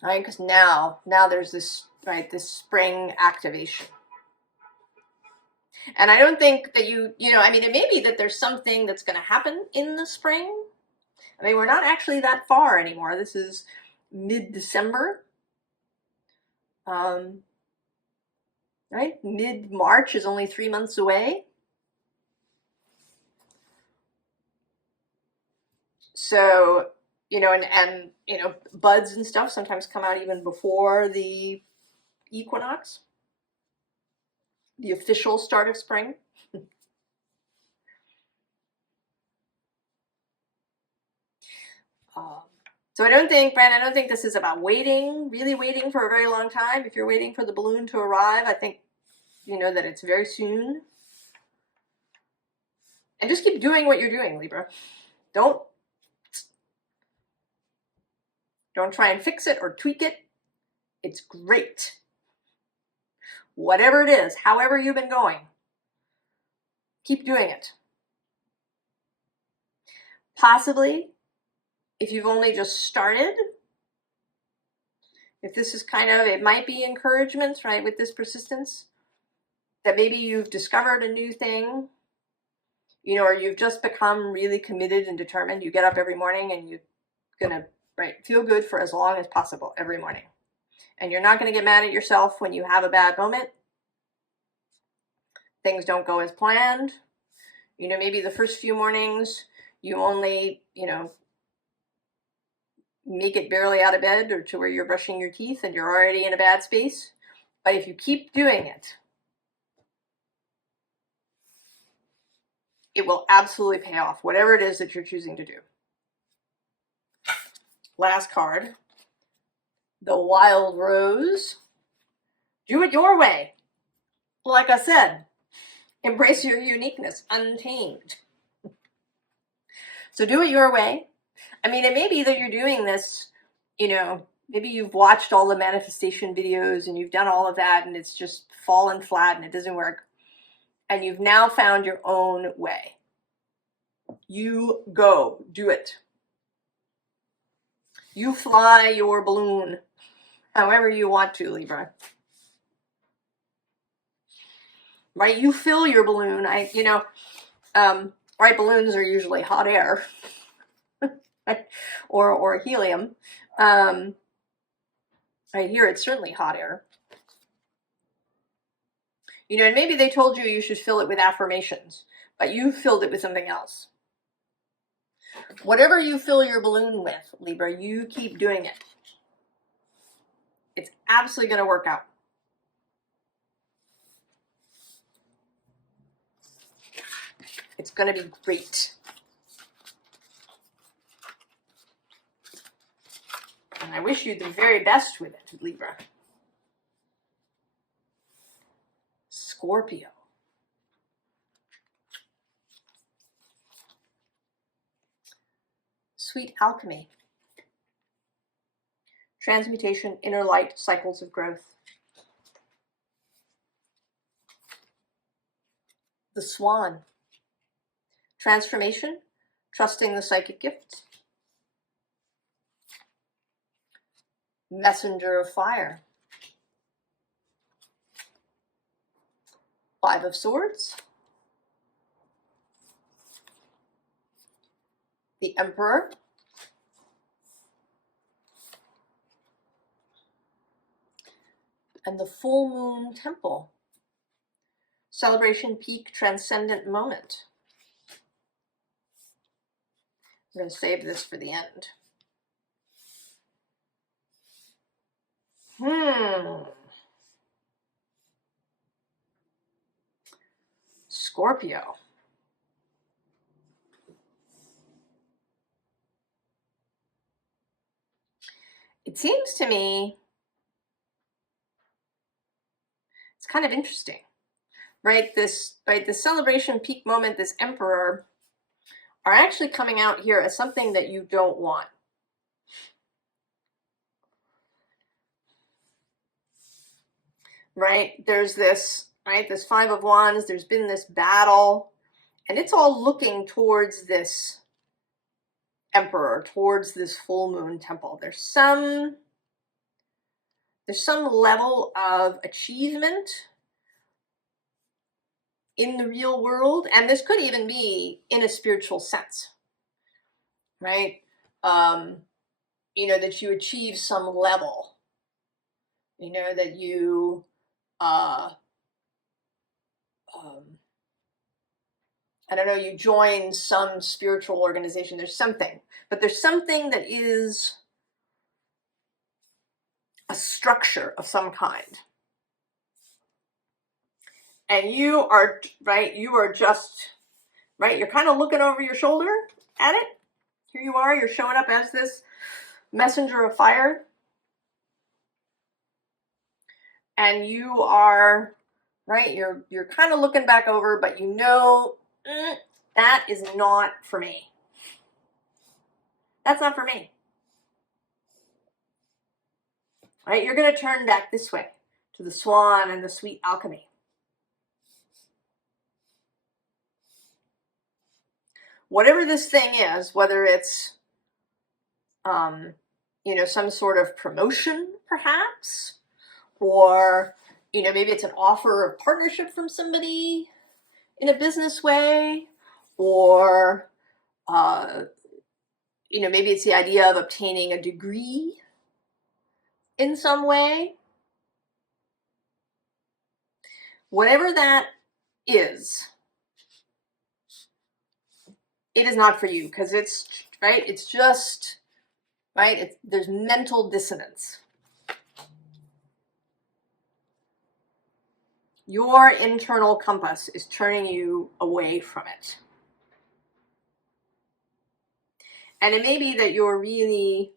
Right? Because now there's this, right, this spring activation. And I don't think that you know, I mean, it may be that there's something that's going to happen in the spring. I mean, we're not actually that far anymore. This is mid-December. Right? Mid-March is only 3 months away. So, you know, and you know, buds and stuff sometimes come out even before the equinox, the official start of spring. So I don't think, Brand, I don't think this is about waiting, really waiting for a very long time. If you're waiting for the balloon to arrive, I think you know that it's very soon. And just keep doing what you're doing, Libra. Don't try and fix it or tweak it. It's great. Whatever it is, however you've been going, keep doing it. Possibly, if you've only just started, if this is kind of, it might be encouragement, right, with this persistence, that maybe you've discovered a new thing, you know, or you've just become really committed and determined. You get up every morning and you're gonna, right, feel good for as long as possible every morning. And you're not gonna get mad at yourself when you have a bad moment. Things don't go as planned. You know, maybe the first few mornings you only, you know, make it barely out of bed or to where you're brushing your teeth and you're already in a bad space. But if you keep doing it, it will absolutely pay off, whatever it is that you're choosing to do. Last card, the Wild Rose. Do it your way. Like I said, embrace your uniqueness, untamed. So do it your way. I mean, it may be that you're doing this, you know, maybe you've watched all the manifestation videos and you've done all of that and it's just fallen flat and it doesn't work. And you've now found your own way. You go, do it. You fly your balloon however you want to, Libra. Right? You fill your balloon. Right? Balloons are usually hot air or helium. Right here, it's certainly hot air. You know, and maybe they told you you should fill it with affirmations, but you filled it with something else. Whatever you fill your balloon with, Libra, you keep doing it. It's absolutely going to work out. It's going to be great. And I wish you the very best with it, Libra. Scorpio. Sweet alchemy. Transmutation, inner light, cycles of growth. The Swan. Transformation, trusting the psychic gifts. Messenger of fire. Five of Swords. The Emperor. And the Full Moon Temple. Celebration, peak, transcendent moment. I'm going to save this for the end. Scorpio. It seems to me it's kind of interesting, right? This celebration peak moment, this Emperor, are actually coming out here as something that you don't want. Right? There's this, right? This Five of Wands, there's been this battle, and it's all looking towards this Emperor, towards this full moon temple. There's some level of achievement in the real world, and this could even be in a spiritual sense, right? You know, that you achieve some level, you know, that you I don't know, you join some spiritual organization. There's something, but there's something that is a structure of some kind. And you are, right, you are just, right, you're kind of looking over your shoulder at it. Here you are, you're showing up as this messenger of fire. And you are, right, you're kind of looking back over, but you know, that is not for me. That's not for me. Right? You're going to turn back this way to the swan and the sweet alchemy. Whatever this thing is, whether it's, you know, some sort of promotion, perhaps, or, you know, maybe it's an offer of partnership from somebody in a business way, or, you know, maybe it's the idea of obtaining a degree in some way. Whatever that is, it is not for you, because it's, right, it's just, right, there's mental dissonance. Your internal compass is turning you away from it. And it may be that you're really,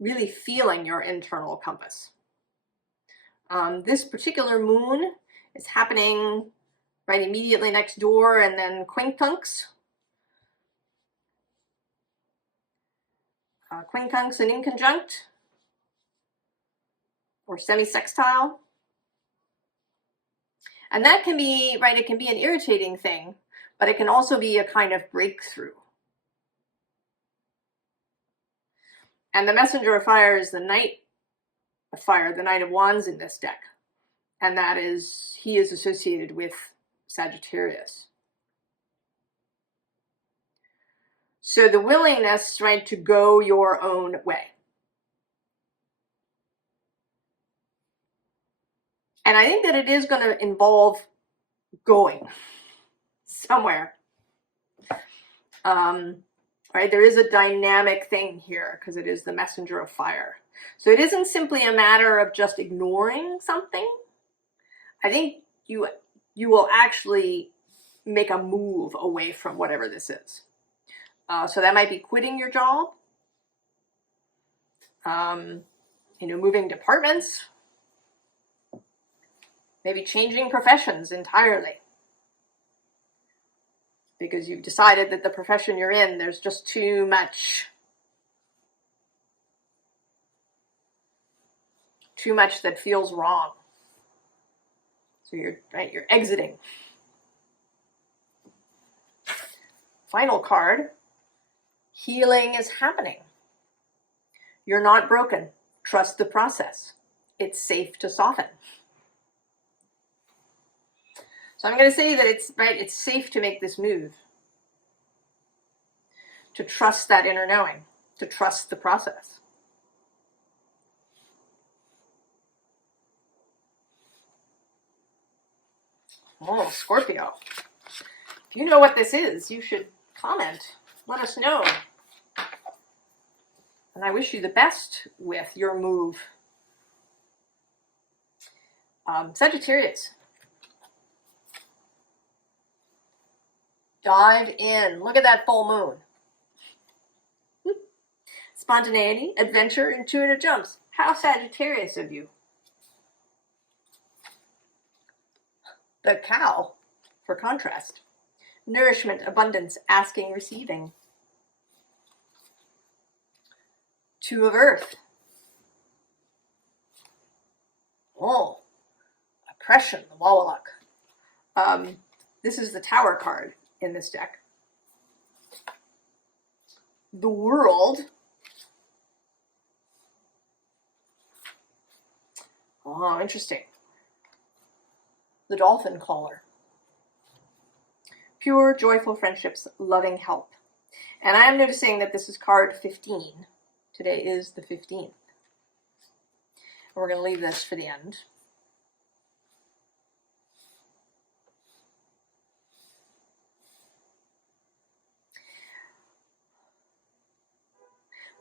really feeling your internal compass. This particular moon is happening right immediately next door, and then quincunx. Quincunx and inconjunct, or semi-sextile. And that can be, right, it can be an irritating thing, but it can also be a kind of breakthrough. And the messenger of fire is the knight of fire, the Knight of Wands in this deck. And that is, he is associated with Sagittarius. So the willingness, right, to go your own way. And I think that it is going to involve going somewhere. Right, there is a dynamic thing here because it is the messenger of fire. So it isn't simply a matter of just ignoring something. I think you will actually make a move away from whatever this is. So that might be quitting your job, you know, moving departments, maybe changing professions entirely. Because you've decided that the profession you're in, there's just too much that feels wrong. So you're exiting. Final card, healing is happening. You're not broken. Trust the process. It's safe to soften. So I'm going to say that it's safe to make this move. To trust that inner knowing. To trust the process. Oh, Scorpio. If you know what this is, you should comment. Let us know. And I wish you the best with your move. Sagittarius. Dive in. Look at that full moon. Spontaneity, adventure, intuitive jumps. How Sagittarius of you. The cow, for contrast. Nourishment, abundance, asking, receiving. Two of Earth. Oh, oppression, the Wawaluk. This is the Tower card in this deck. The World. Oh, interesting. The Dolphin Caller. Pure, joyful friendships, loving help. And I am noticing that this is card 15. Today is the 15th. We're going to leave this for the end.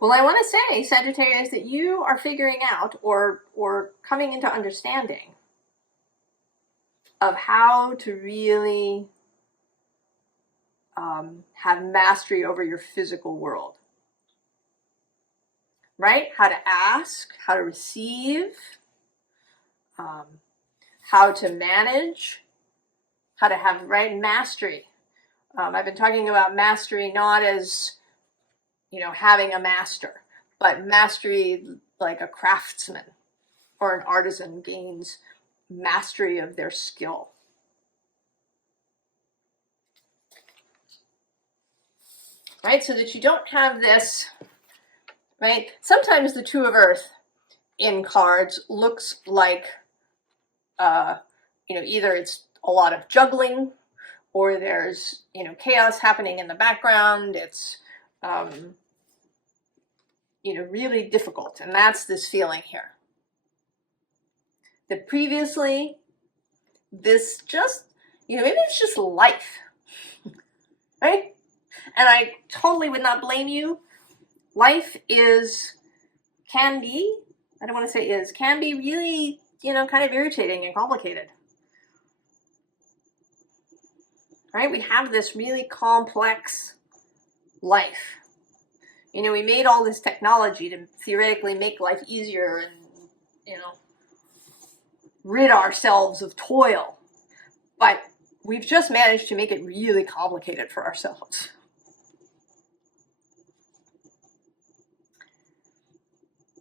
Well, I want to say, Sagittarius, that you are figuring out or coming into understanding of how to really have mastery over your physical world. Right? How to ask, how to receive, how to manage, how to have mastery. I've been talking about mastery not as, having a master, but mastery like a craftsman or an artisan gains mastery of their skill. Right? So that you don't have this, right? Sometimes the Two of Earth in cards looks like, either it's a lot of juggling or there's, chaos happening in the background. It's, really difficult. And that's this feeling here. That previously, this just, maybe it's just life, right? And I totally would not blame you. Life can be really, kind of irritating and complicated. Right? We have this really complex life. We made all this technology to theoretically make life easier and, rid ourselves of toil. But we've just managed to make it really complicated for ourselves.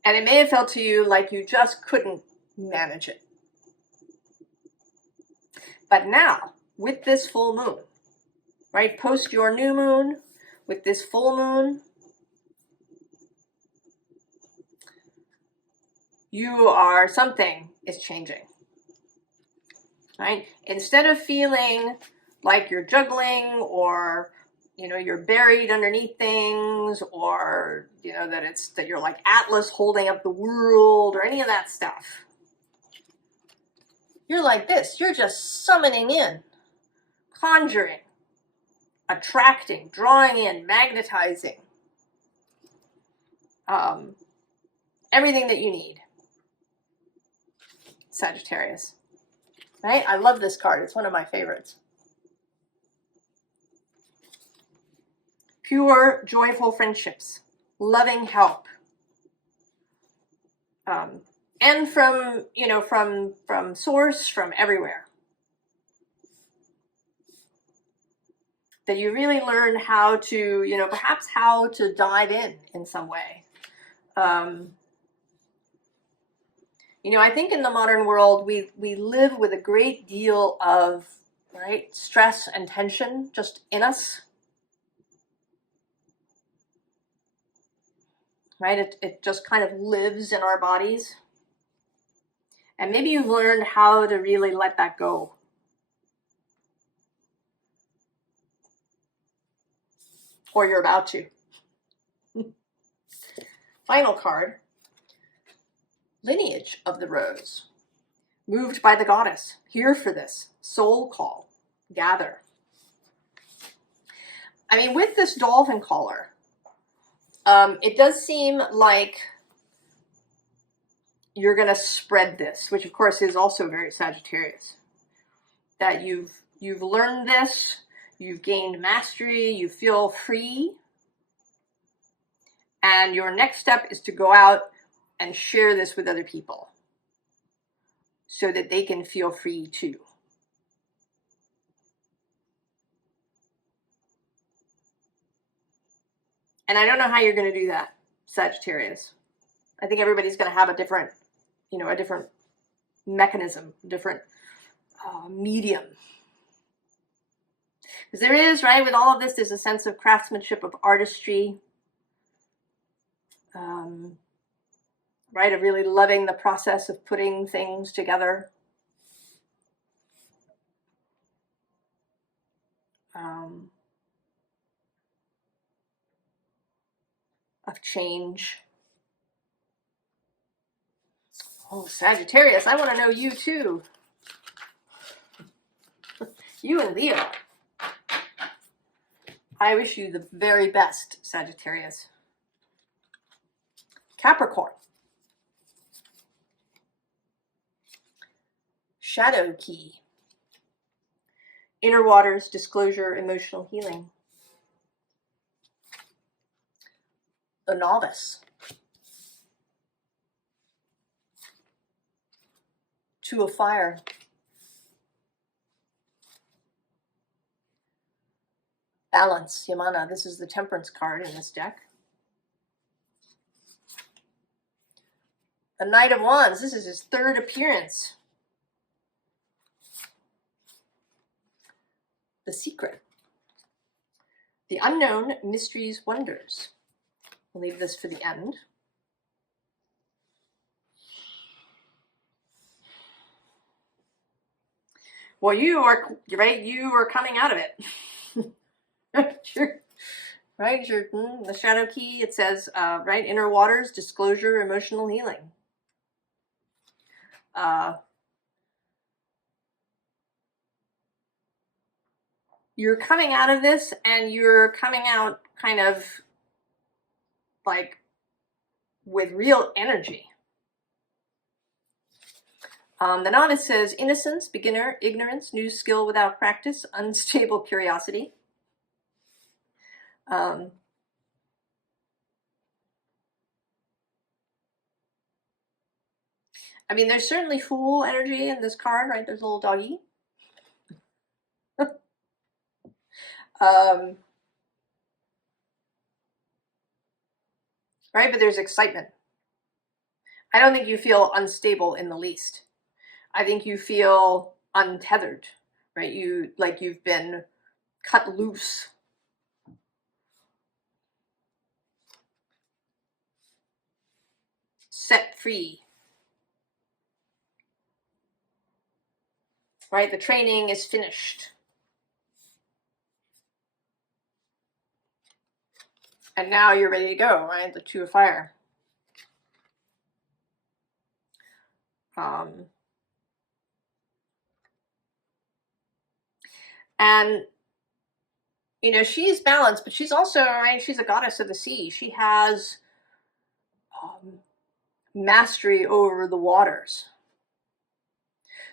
And it may have felt to you like you just couldn't manage it. But now, with this full moon, right, post your new moon, with this full moon, something is changing, right? Instead of feeling like you're juggling or, you're buried underneath things or, that you're like Atlas holding up the world or any of that stuff. You're like this. You're just summoning in, conjuring, attracting, drawing in, magnetizing, everything that you need. Sagittarius. Right? I love this card. It's one of my favorites. Pure, joyful friendships, loving help. And from source, from everywhere. That you really learn how to, perhaps how to dive in some way. I think in the modern world, we live with a great deal of, stress and tension just in us. right? It just kind of lives in our bodies. And maybe you've learned how to really let that go. Or you're about to. Final card. Lineage of the Rose. Moved by the goddess. Here for this. Soul call. Gather. I mean, with this dolphin collar, it does seem like you're going to spread this, which of course is also very Sagittarius. That you've learned this, you've gained mastery, you feel free, and your next step is to go out and share this with other people so that they can feel free too. And I don't know how you're going to do that, Sagittarius. I think everybody's going to have a different, a different mechanism, different medium. Because there is, right, with all of this, there's a sense of craftsmanship, of artistry, right, of really loving the process of putting things together. Of change. Oh, Sagittarius, I want to know you too. You and Leo. I wish you the very best, Sagittarius. Capricorn. Shadow key. Inner waters, disclosure, emotional healing. The novice. Two of fire. Balance, Yamana. This is the temperance card in this deck. The Knight of Wands. This is his third appearance. The Secret. The Unknown, Mysteries, Wonders. We'll leave this for the end. Well, you are, right, you are coming out of it. Right, the shadow key, it says, right, inner waters, disclosure, emotional healing. You're coming out of this, and you're coming out kind of like with real energy. The novice says, innocence, beginner, ignorance, new skill without practice, unstable curiosity. I mean, there's certainly fool energy in this card, right? There's a little doggy. Right, but there's excitement. I don't think you feel unstable in the least. I think you feel untethered, right? You've been cut loose. Set free. Right, the training is finished. And now you're ready to go, right? The Two of Fire. And, she's balanced, but she's also, right, she's a goddess of the sea. She has mastery over the waters.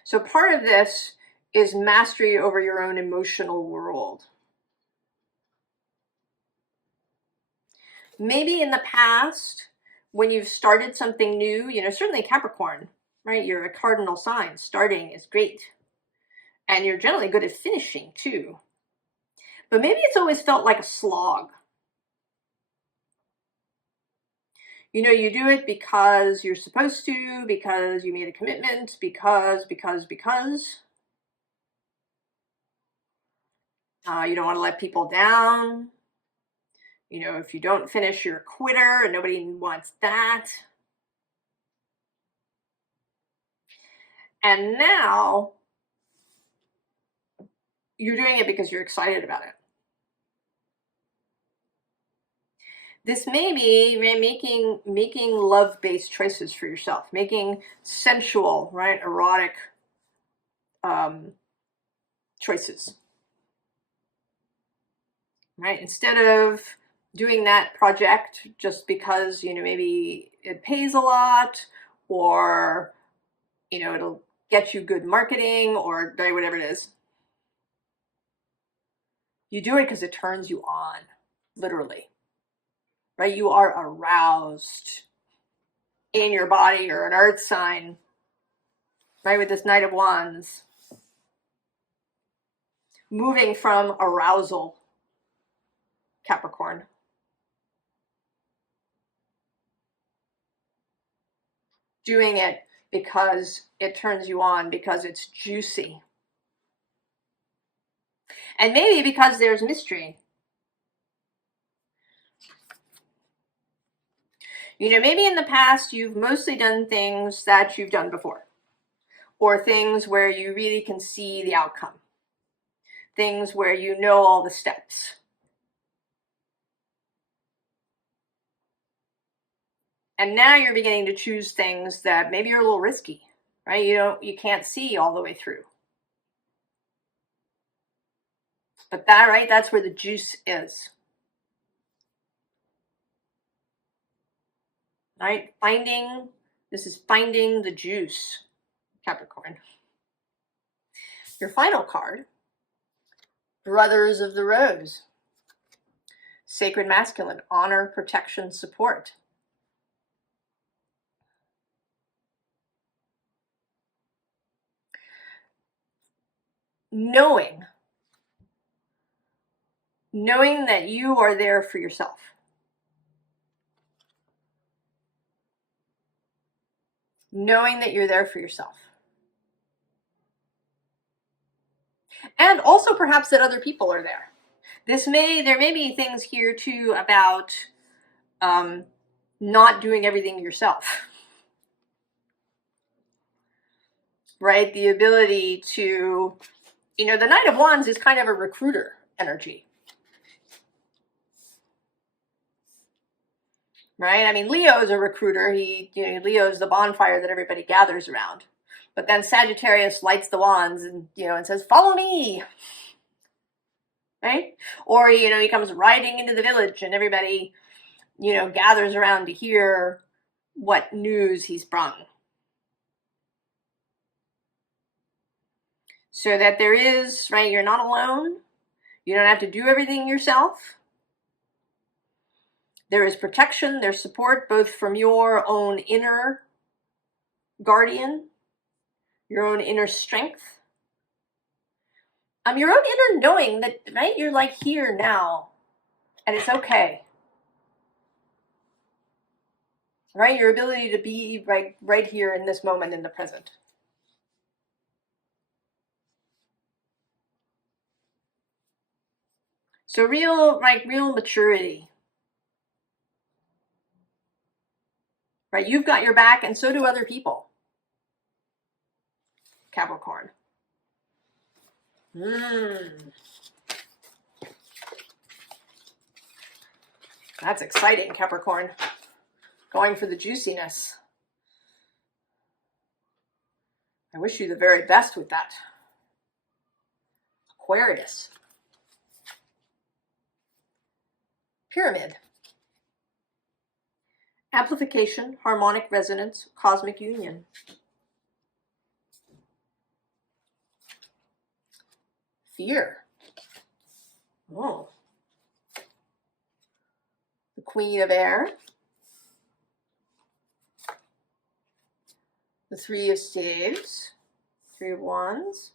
So part of this is mastery over your own emotional world. Maybe in the past, when you've started something new, certainly Capricorn, right? You're a cardinal sign. Starting is great. And you're generally good at finishing too. But maybe it's always felt like a slog. You do it because you're supposed to, because you made a commitment, because. You don't want to let people down. You know, if you don't finish, you're a quitter and nobody wants that. And now you're doing it because you're excited about it. This may be making love-based choices for yourself, making sensual, right, erotic choices, right? Instead of doing that project just because, you know, maybe it pays a lot, or, you know, it'll get you good marketing, or whatever it is. You do it because it turns you on, literally, right? You are aroused in your body. You're an earth sign, right? With this Knight of Wands, moving from arousal, Capricorn. Doing it because it turns you on, because it's juicy. And maybe because there's mystery. You know, maybe in the past you've mostly done things that you've done before, or things where you really can see the outcome, things where you know all the steps. And now you're beginning to choose things that maybe are a little risky, right? You can't see all the way through. But that, right, that's where the juice is. Right? This is finding the juice, Capricorn. Your final card, Brothers of the Rose. Sacred masculine, honor, protection, support. Knowing that you are there for yourself. Knowing that you're there for yourself. And also perhaps that other people are there. There may be things here too about not doing everything yourself. Right? The ability to, you know, the Knight of Wands is kind of a recruiter energy. Right? I mean, Leo's a recruiter. Leo's the bonfire that everybody gathers around. But then Sagittarius lights the wands and, you know, and says, "Follow me." Right? Or, you know, he comes riding into the village and everybody, you know, gathers around to hear what news he's brung. So that there is, right, you're not alone. You don't have to do everything yourself. There is protection, there's support, both from your own inner guardian, your own inner strength, your own inner knowing that, right, you're like here now, and it's okay. Right, your ability to be right here in this moment, in the present. So real maturity. Right, you've got your back, and so do other people. Capricorn. That's exciting, Capricorn. Going for the juiciness. I wish you the very best with that. Aquarius. Pyramid. Amplification, harmonic resonance, cosmic union. Fear. Oh. The Queen of Air. The Three of Staves. Three of Wands.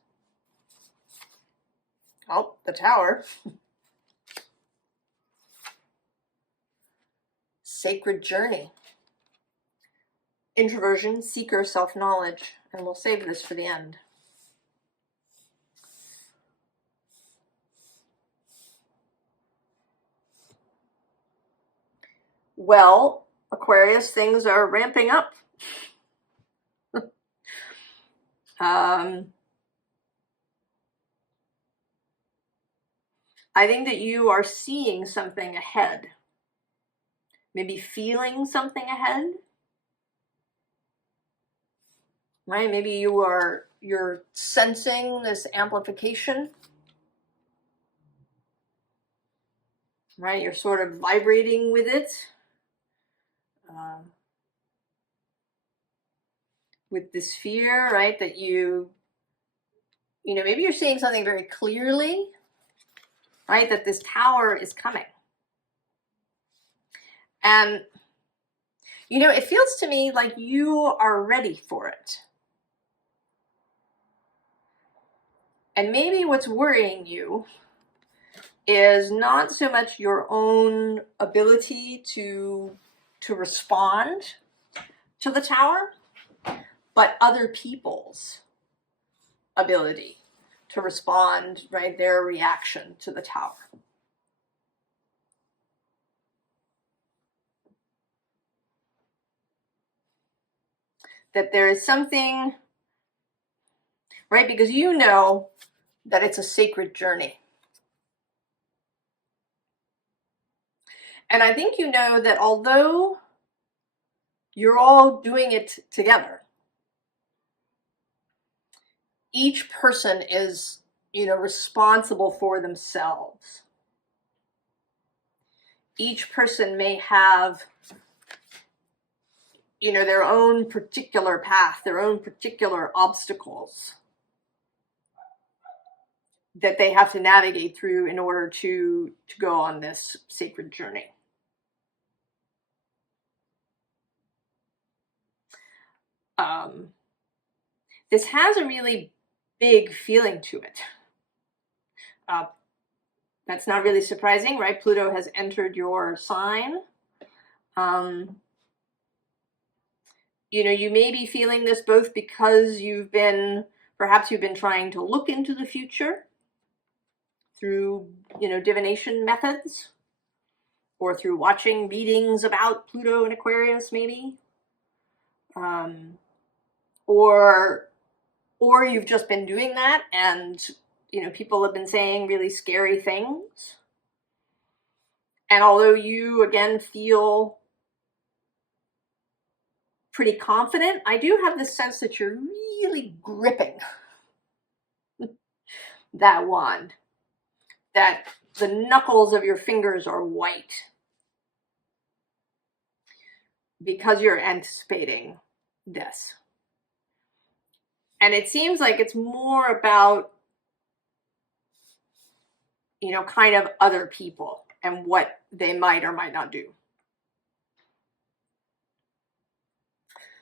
Oh, the Tower. Sacred Journey. Introversion, seeker, self-knowledge. And we'll save this for the end. Well, Aquarius, things are ramping up. I think that you are seeing something ahead, maybe feeling something ahead, right? Maybe you're sensing this amplification, right? You're sort of vibrating with it, with this fear, right? That you know, maybe you're seeing something very clearly, right? That this tower is coming. And, you know, it feels to me like you are ready for it. And maybe what's worrying you is not so much your own ability to respond to the tower, but other people's ability to respond, right? Their reaction to the tower. That there is something, right? Because you know that it's a sacred journey. And I think you know that although you're all doing it together, each person is, you know, responsible for themselves. Each person may have, you know, their own particular path, their own particular obstacles that they have to navigate through in order to go on this sacred journey. This has a really big feeling to it. That's not really surprising, right? Pluto has entered your sign. You know, you may be feeling this both because perhaps you've been trying to look into the future through, you know, divination methods, or through watching readings about Pluto and Aquarius, maybe. Or you've just been doing that, and, you know, people have been saying really scary things. And although you, again, feel pretty confident, I do have this sense that you're really gripping that wand, that the knuckles of your fingers are white, because you're anticipating this. And it seems like it's more about, you know, kind of other people and what they might or might not do.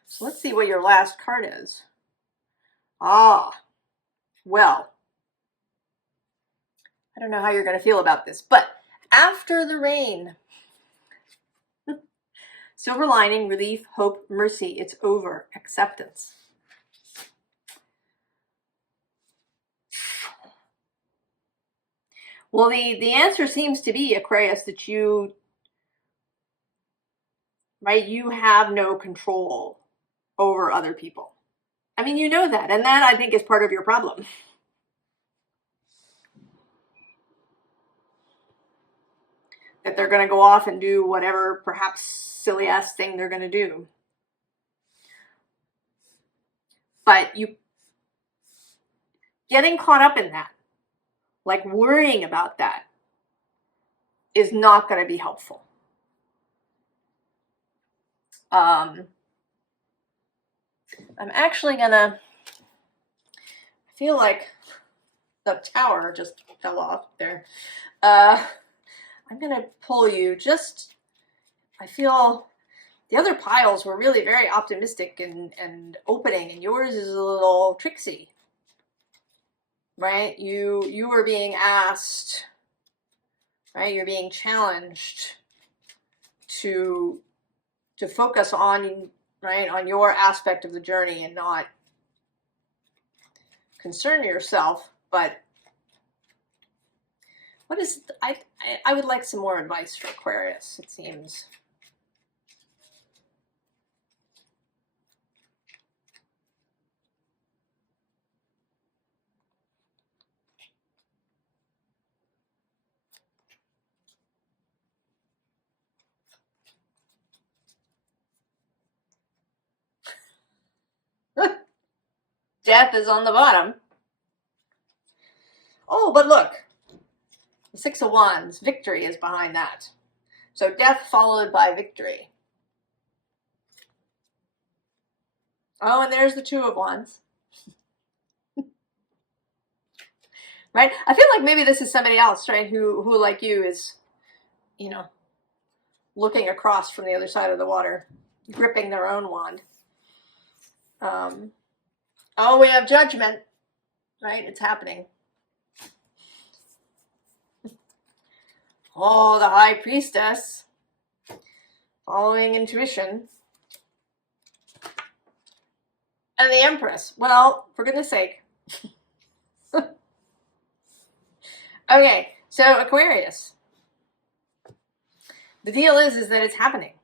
So let's see what your last card is. Well, I don't know how you're going to feel about this, but after the rain, silver lining, relief, hope, mercy, it's over, acceptance. Well, the answer seems to be, Aquarius, that you have no control over other people. I mean, you know that, and that, I think, is part of your problem. That they're going to go off and do whatever perhaps silly ass thing they're going to do. But you getting caught up in that, like worrying about that, is not going to be helpful. I'm actually gonna, I feel like the tower just fell off there. I'm gonna pull you just, I feel the other piles were really very optimistic and opening, and yours is a little tricksy, right? You were being asked, right? You're being challenged to focus on, right, on your aspect of the journey and not concern yourself. But what is, I would like some more advice for Aquarius, it seems. death is on the bottom. Oh, but look, the Six of Wands, victory is behind that. So death followed by victory. Oh, and there's the Two of Wands. Right? I feel like maybe this is somebody else, right, who like you is, you know, looking across from the other side of the water, gripping their own wand. Oh, we have Judgment, right? It's happening. Oh, the High Priestess, following intuition. And the Empress. Well, for goodness sake. Okay, so Aquarius. The deal is that it's happening.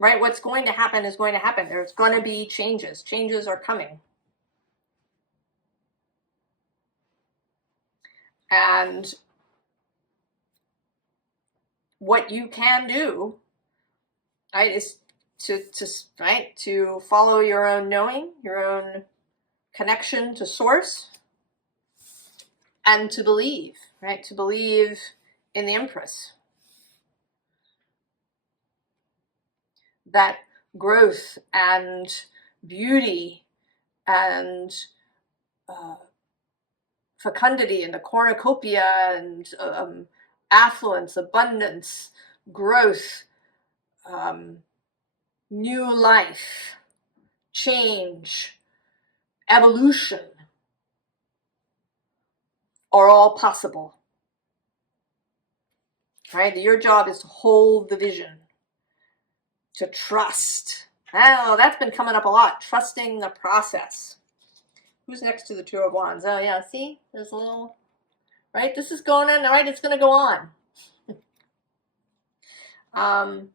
Right? What's going to happen is going to happen. There's going to be changes. Changes are coming. And what you can do, right, is to follow your own knowing, your own connection to source, and to believe, right? To believe in the Empress. That growth and beauty and fecundity and the cornucopia and affluence, abundance, growth, new life, change, evolution are all possible. Right? Your job is to hold the vision, to trust. Oh, that's been coming up a lot. Trusting the process. Who's next to the Two of Wands? Oh, yeah, see? There's a little, right? This is going on, right? It's going to go on. All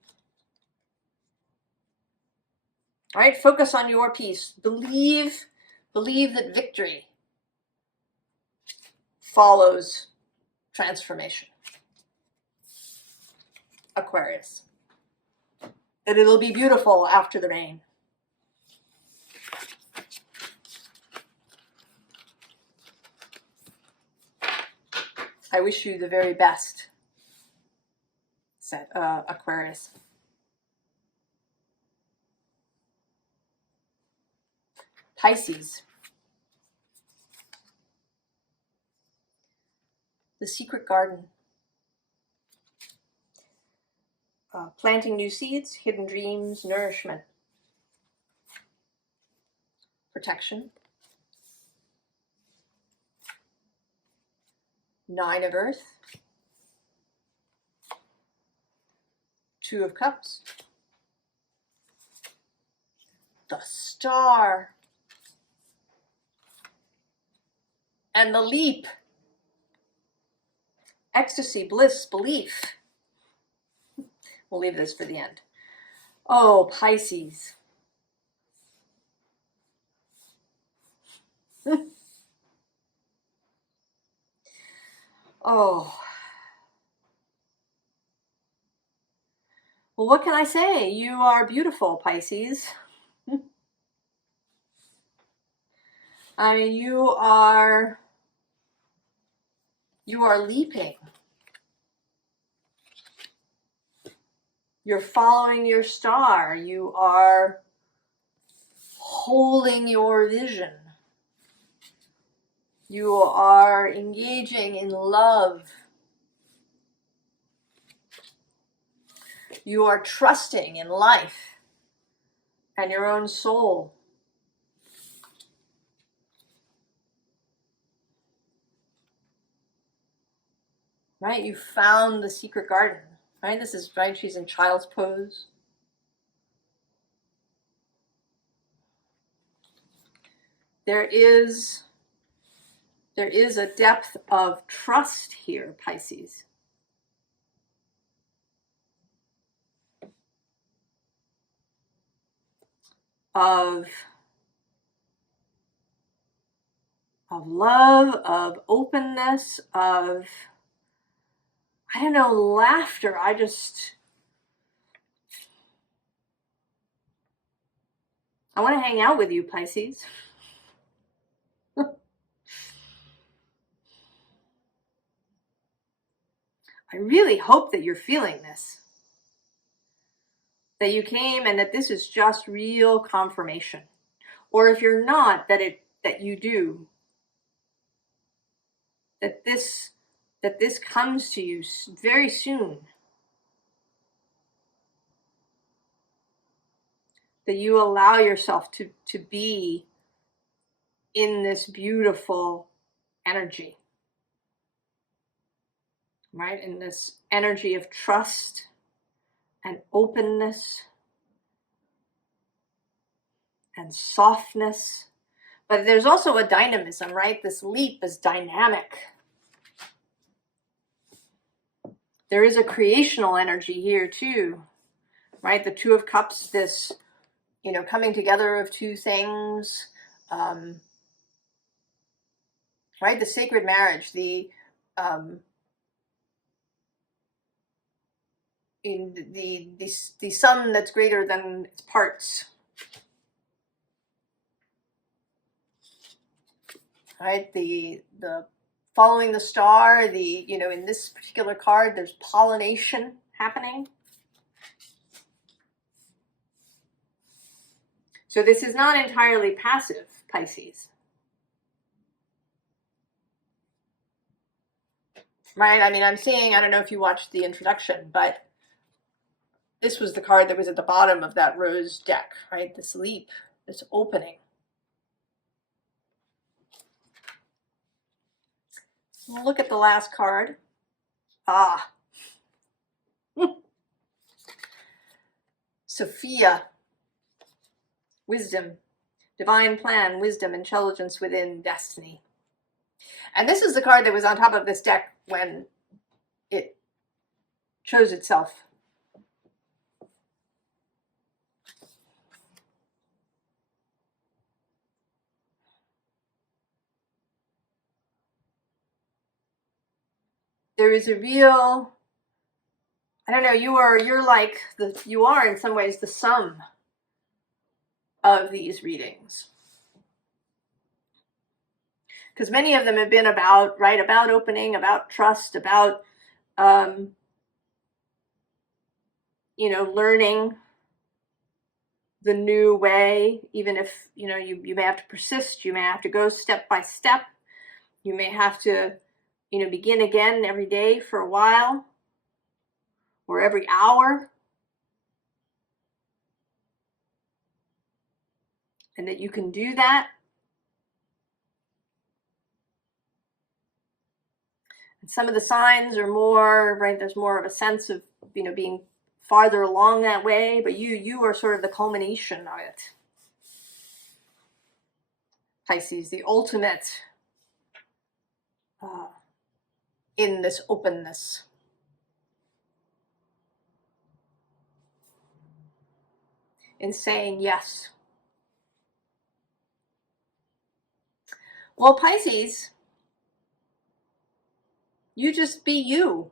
right, focus on your peace. Believe that victory follows transformation. Aquarius. That it'll be beautiful after the rain. I wish you the very best, said Aquarius. Pisces. The secret garden. Planting new seeds, hidden dreams, nourishment. Protection. Nine of Earth. Two of Cups. The Star. And the Leap. Ecstasy, bliss, belief. We'll leave this for the end. Oh, Pisces. Oh. Well, what can I say? You are beautiful, Pisces. I mean, you are leaping. You're following your star. You are holding your vision. You are engaging in love. You are trusting in life and your own soul. Right? You found the secret garden. Right? This is, right? She's in child's pose. There is a depth of trust here, Pisces. Of love, of openness, of, I don't know, laughter. I want to hang out with you, Pisces. I really hope that you're feeling this. That you came and that this is just real confirmation. Or if you're not, that you do. That this comes to you very soon. That you allow yourself to be in this beautiful energy. Right? In this energy of trust and openness and softness. But there's also a dynamism, right? This leap is dynamic. There is a creational energy here too, right? The Two of Cups, this, coming together of two things, right? The sacred marriage, the sun that's greater than its parts, right? The following the star, in this particular card, there's pollination happening. So this is not entirely passive, Pisces. Right? I mean, I'm seeing, I don't know if you watched the introduction, but this was the card that was at the bottom of that rose deck, right? This leap, this opening. We'll look at the last card. Sophia. Wisdom. Divine plan, wisdom, intelligence within, destiny. And this is the card that was on top of this deck when it chose itself. There is a real, I don't know, you're like you are in some ways the sum of these readings. Because many of them have been about opening, about trust, about, learning the new way, even if, you may have to persist, you may have to go step by step, you may have to, begin again every day for a while, or every hour. And that you can do that. And some of the signs are more, right, there's more of a sense of, being farther along that way, but you are sort of the culmination of it. Pisces, the ultimate in this openness. In saying yes. Well, Pisces, you just be you.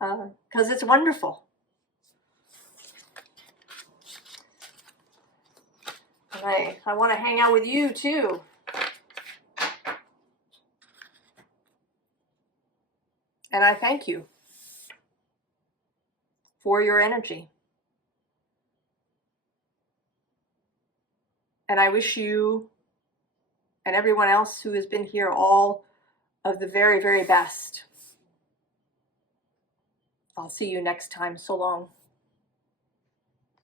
Because it's wonderful. And I want to hang out with you too. And I thank you for your energy. And I wish you and everyone else who has been here all of the very, very best. I'll see you next time. So long.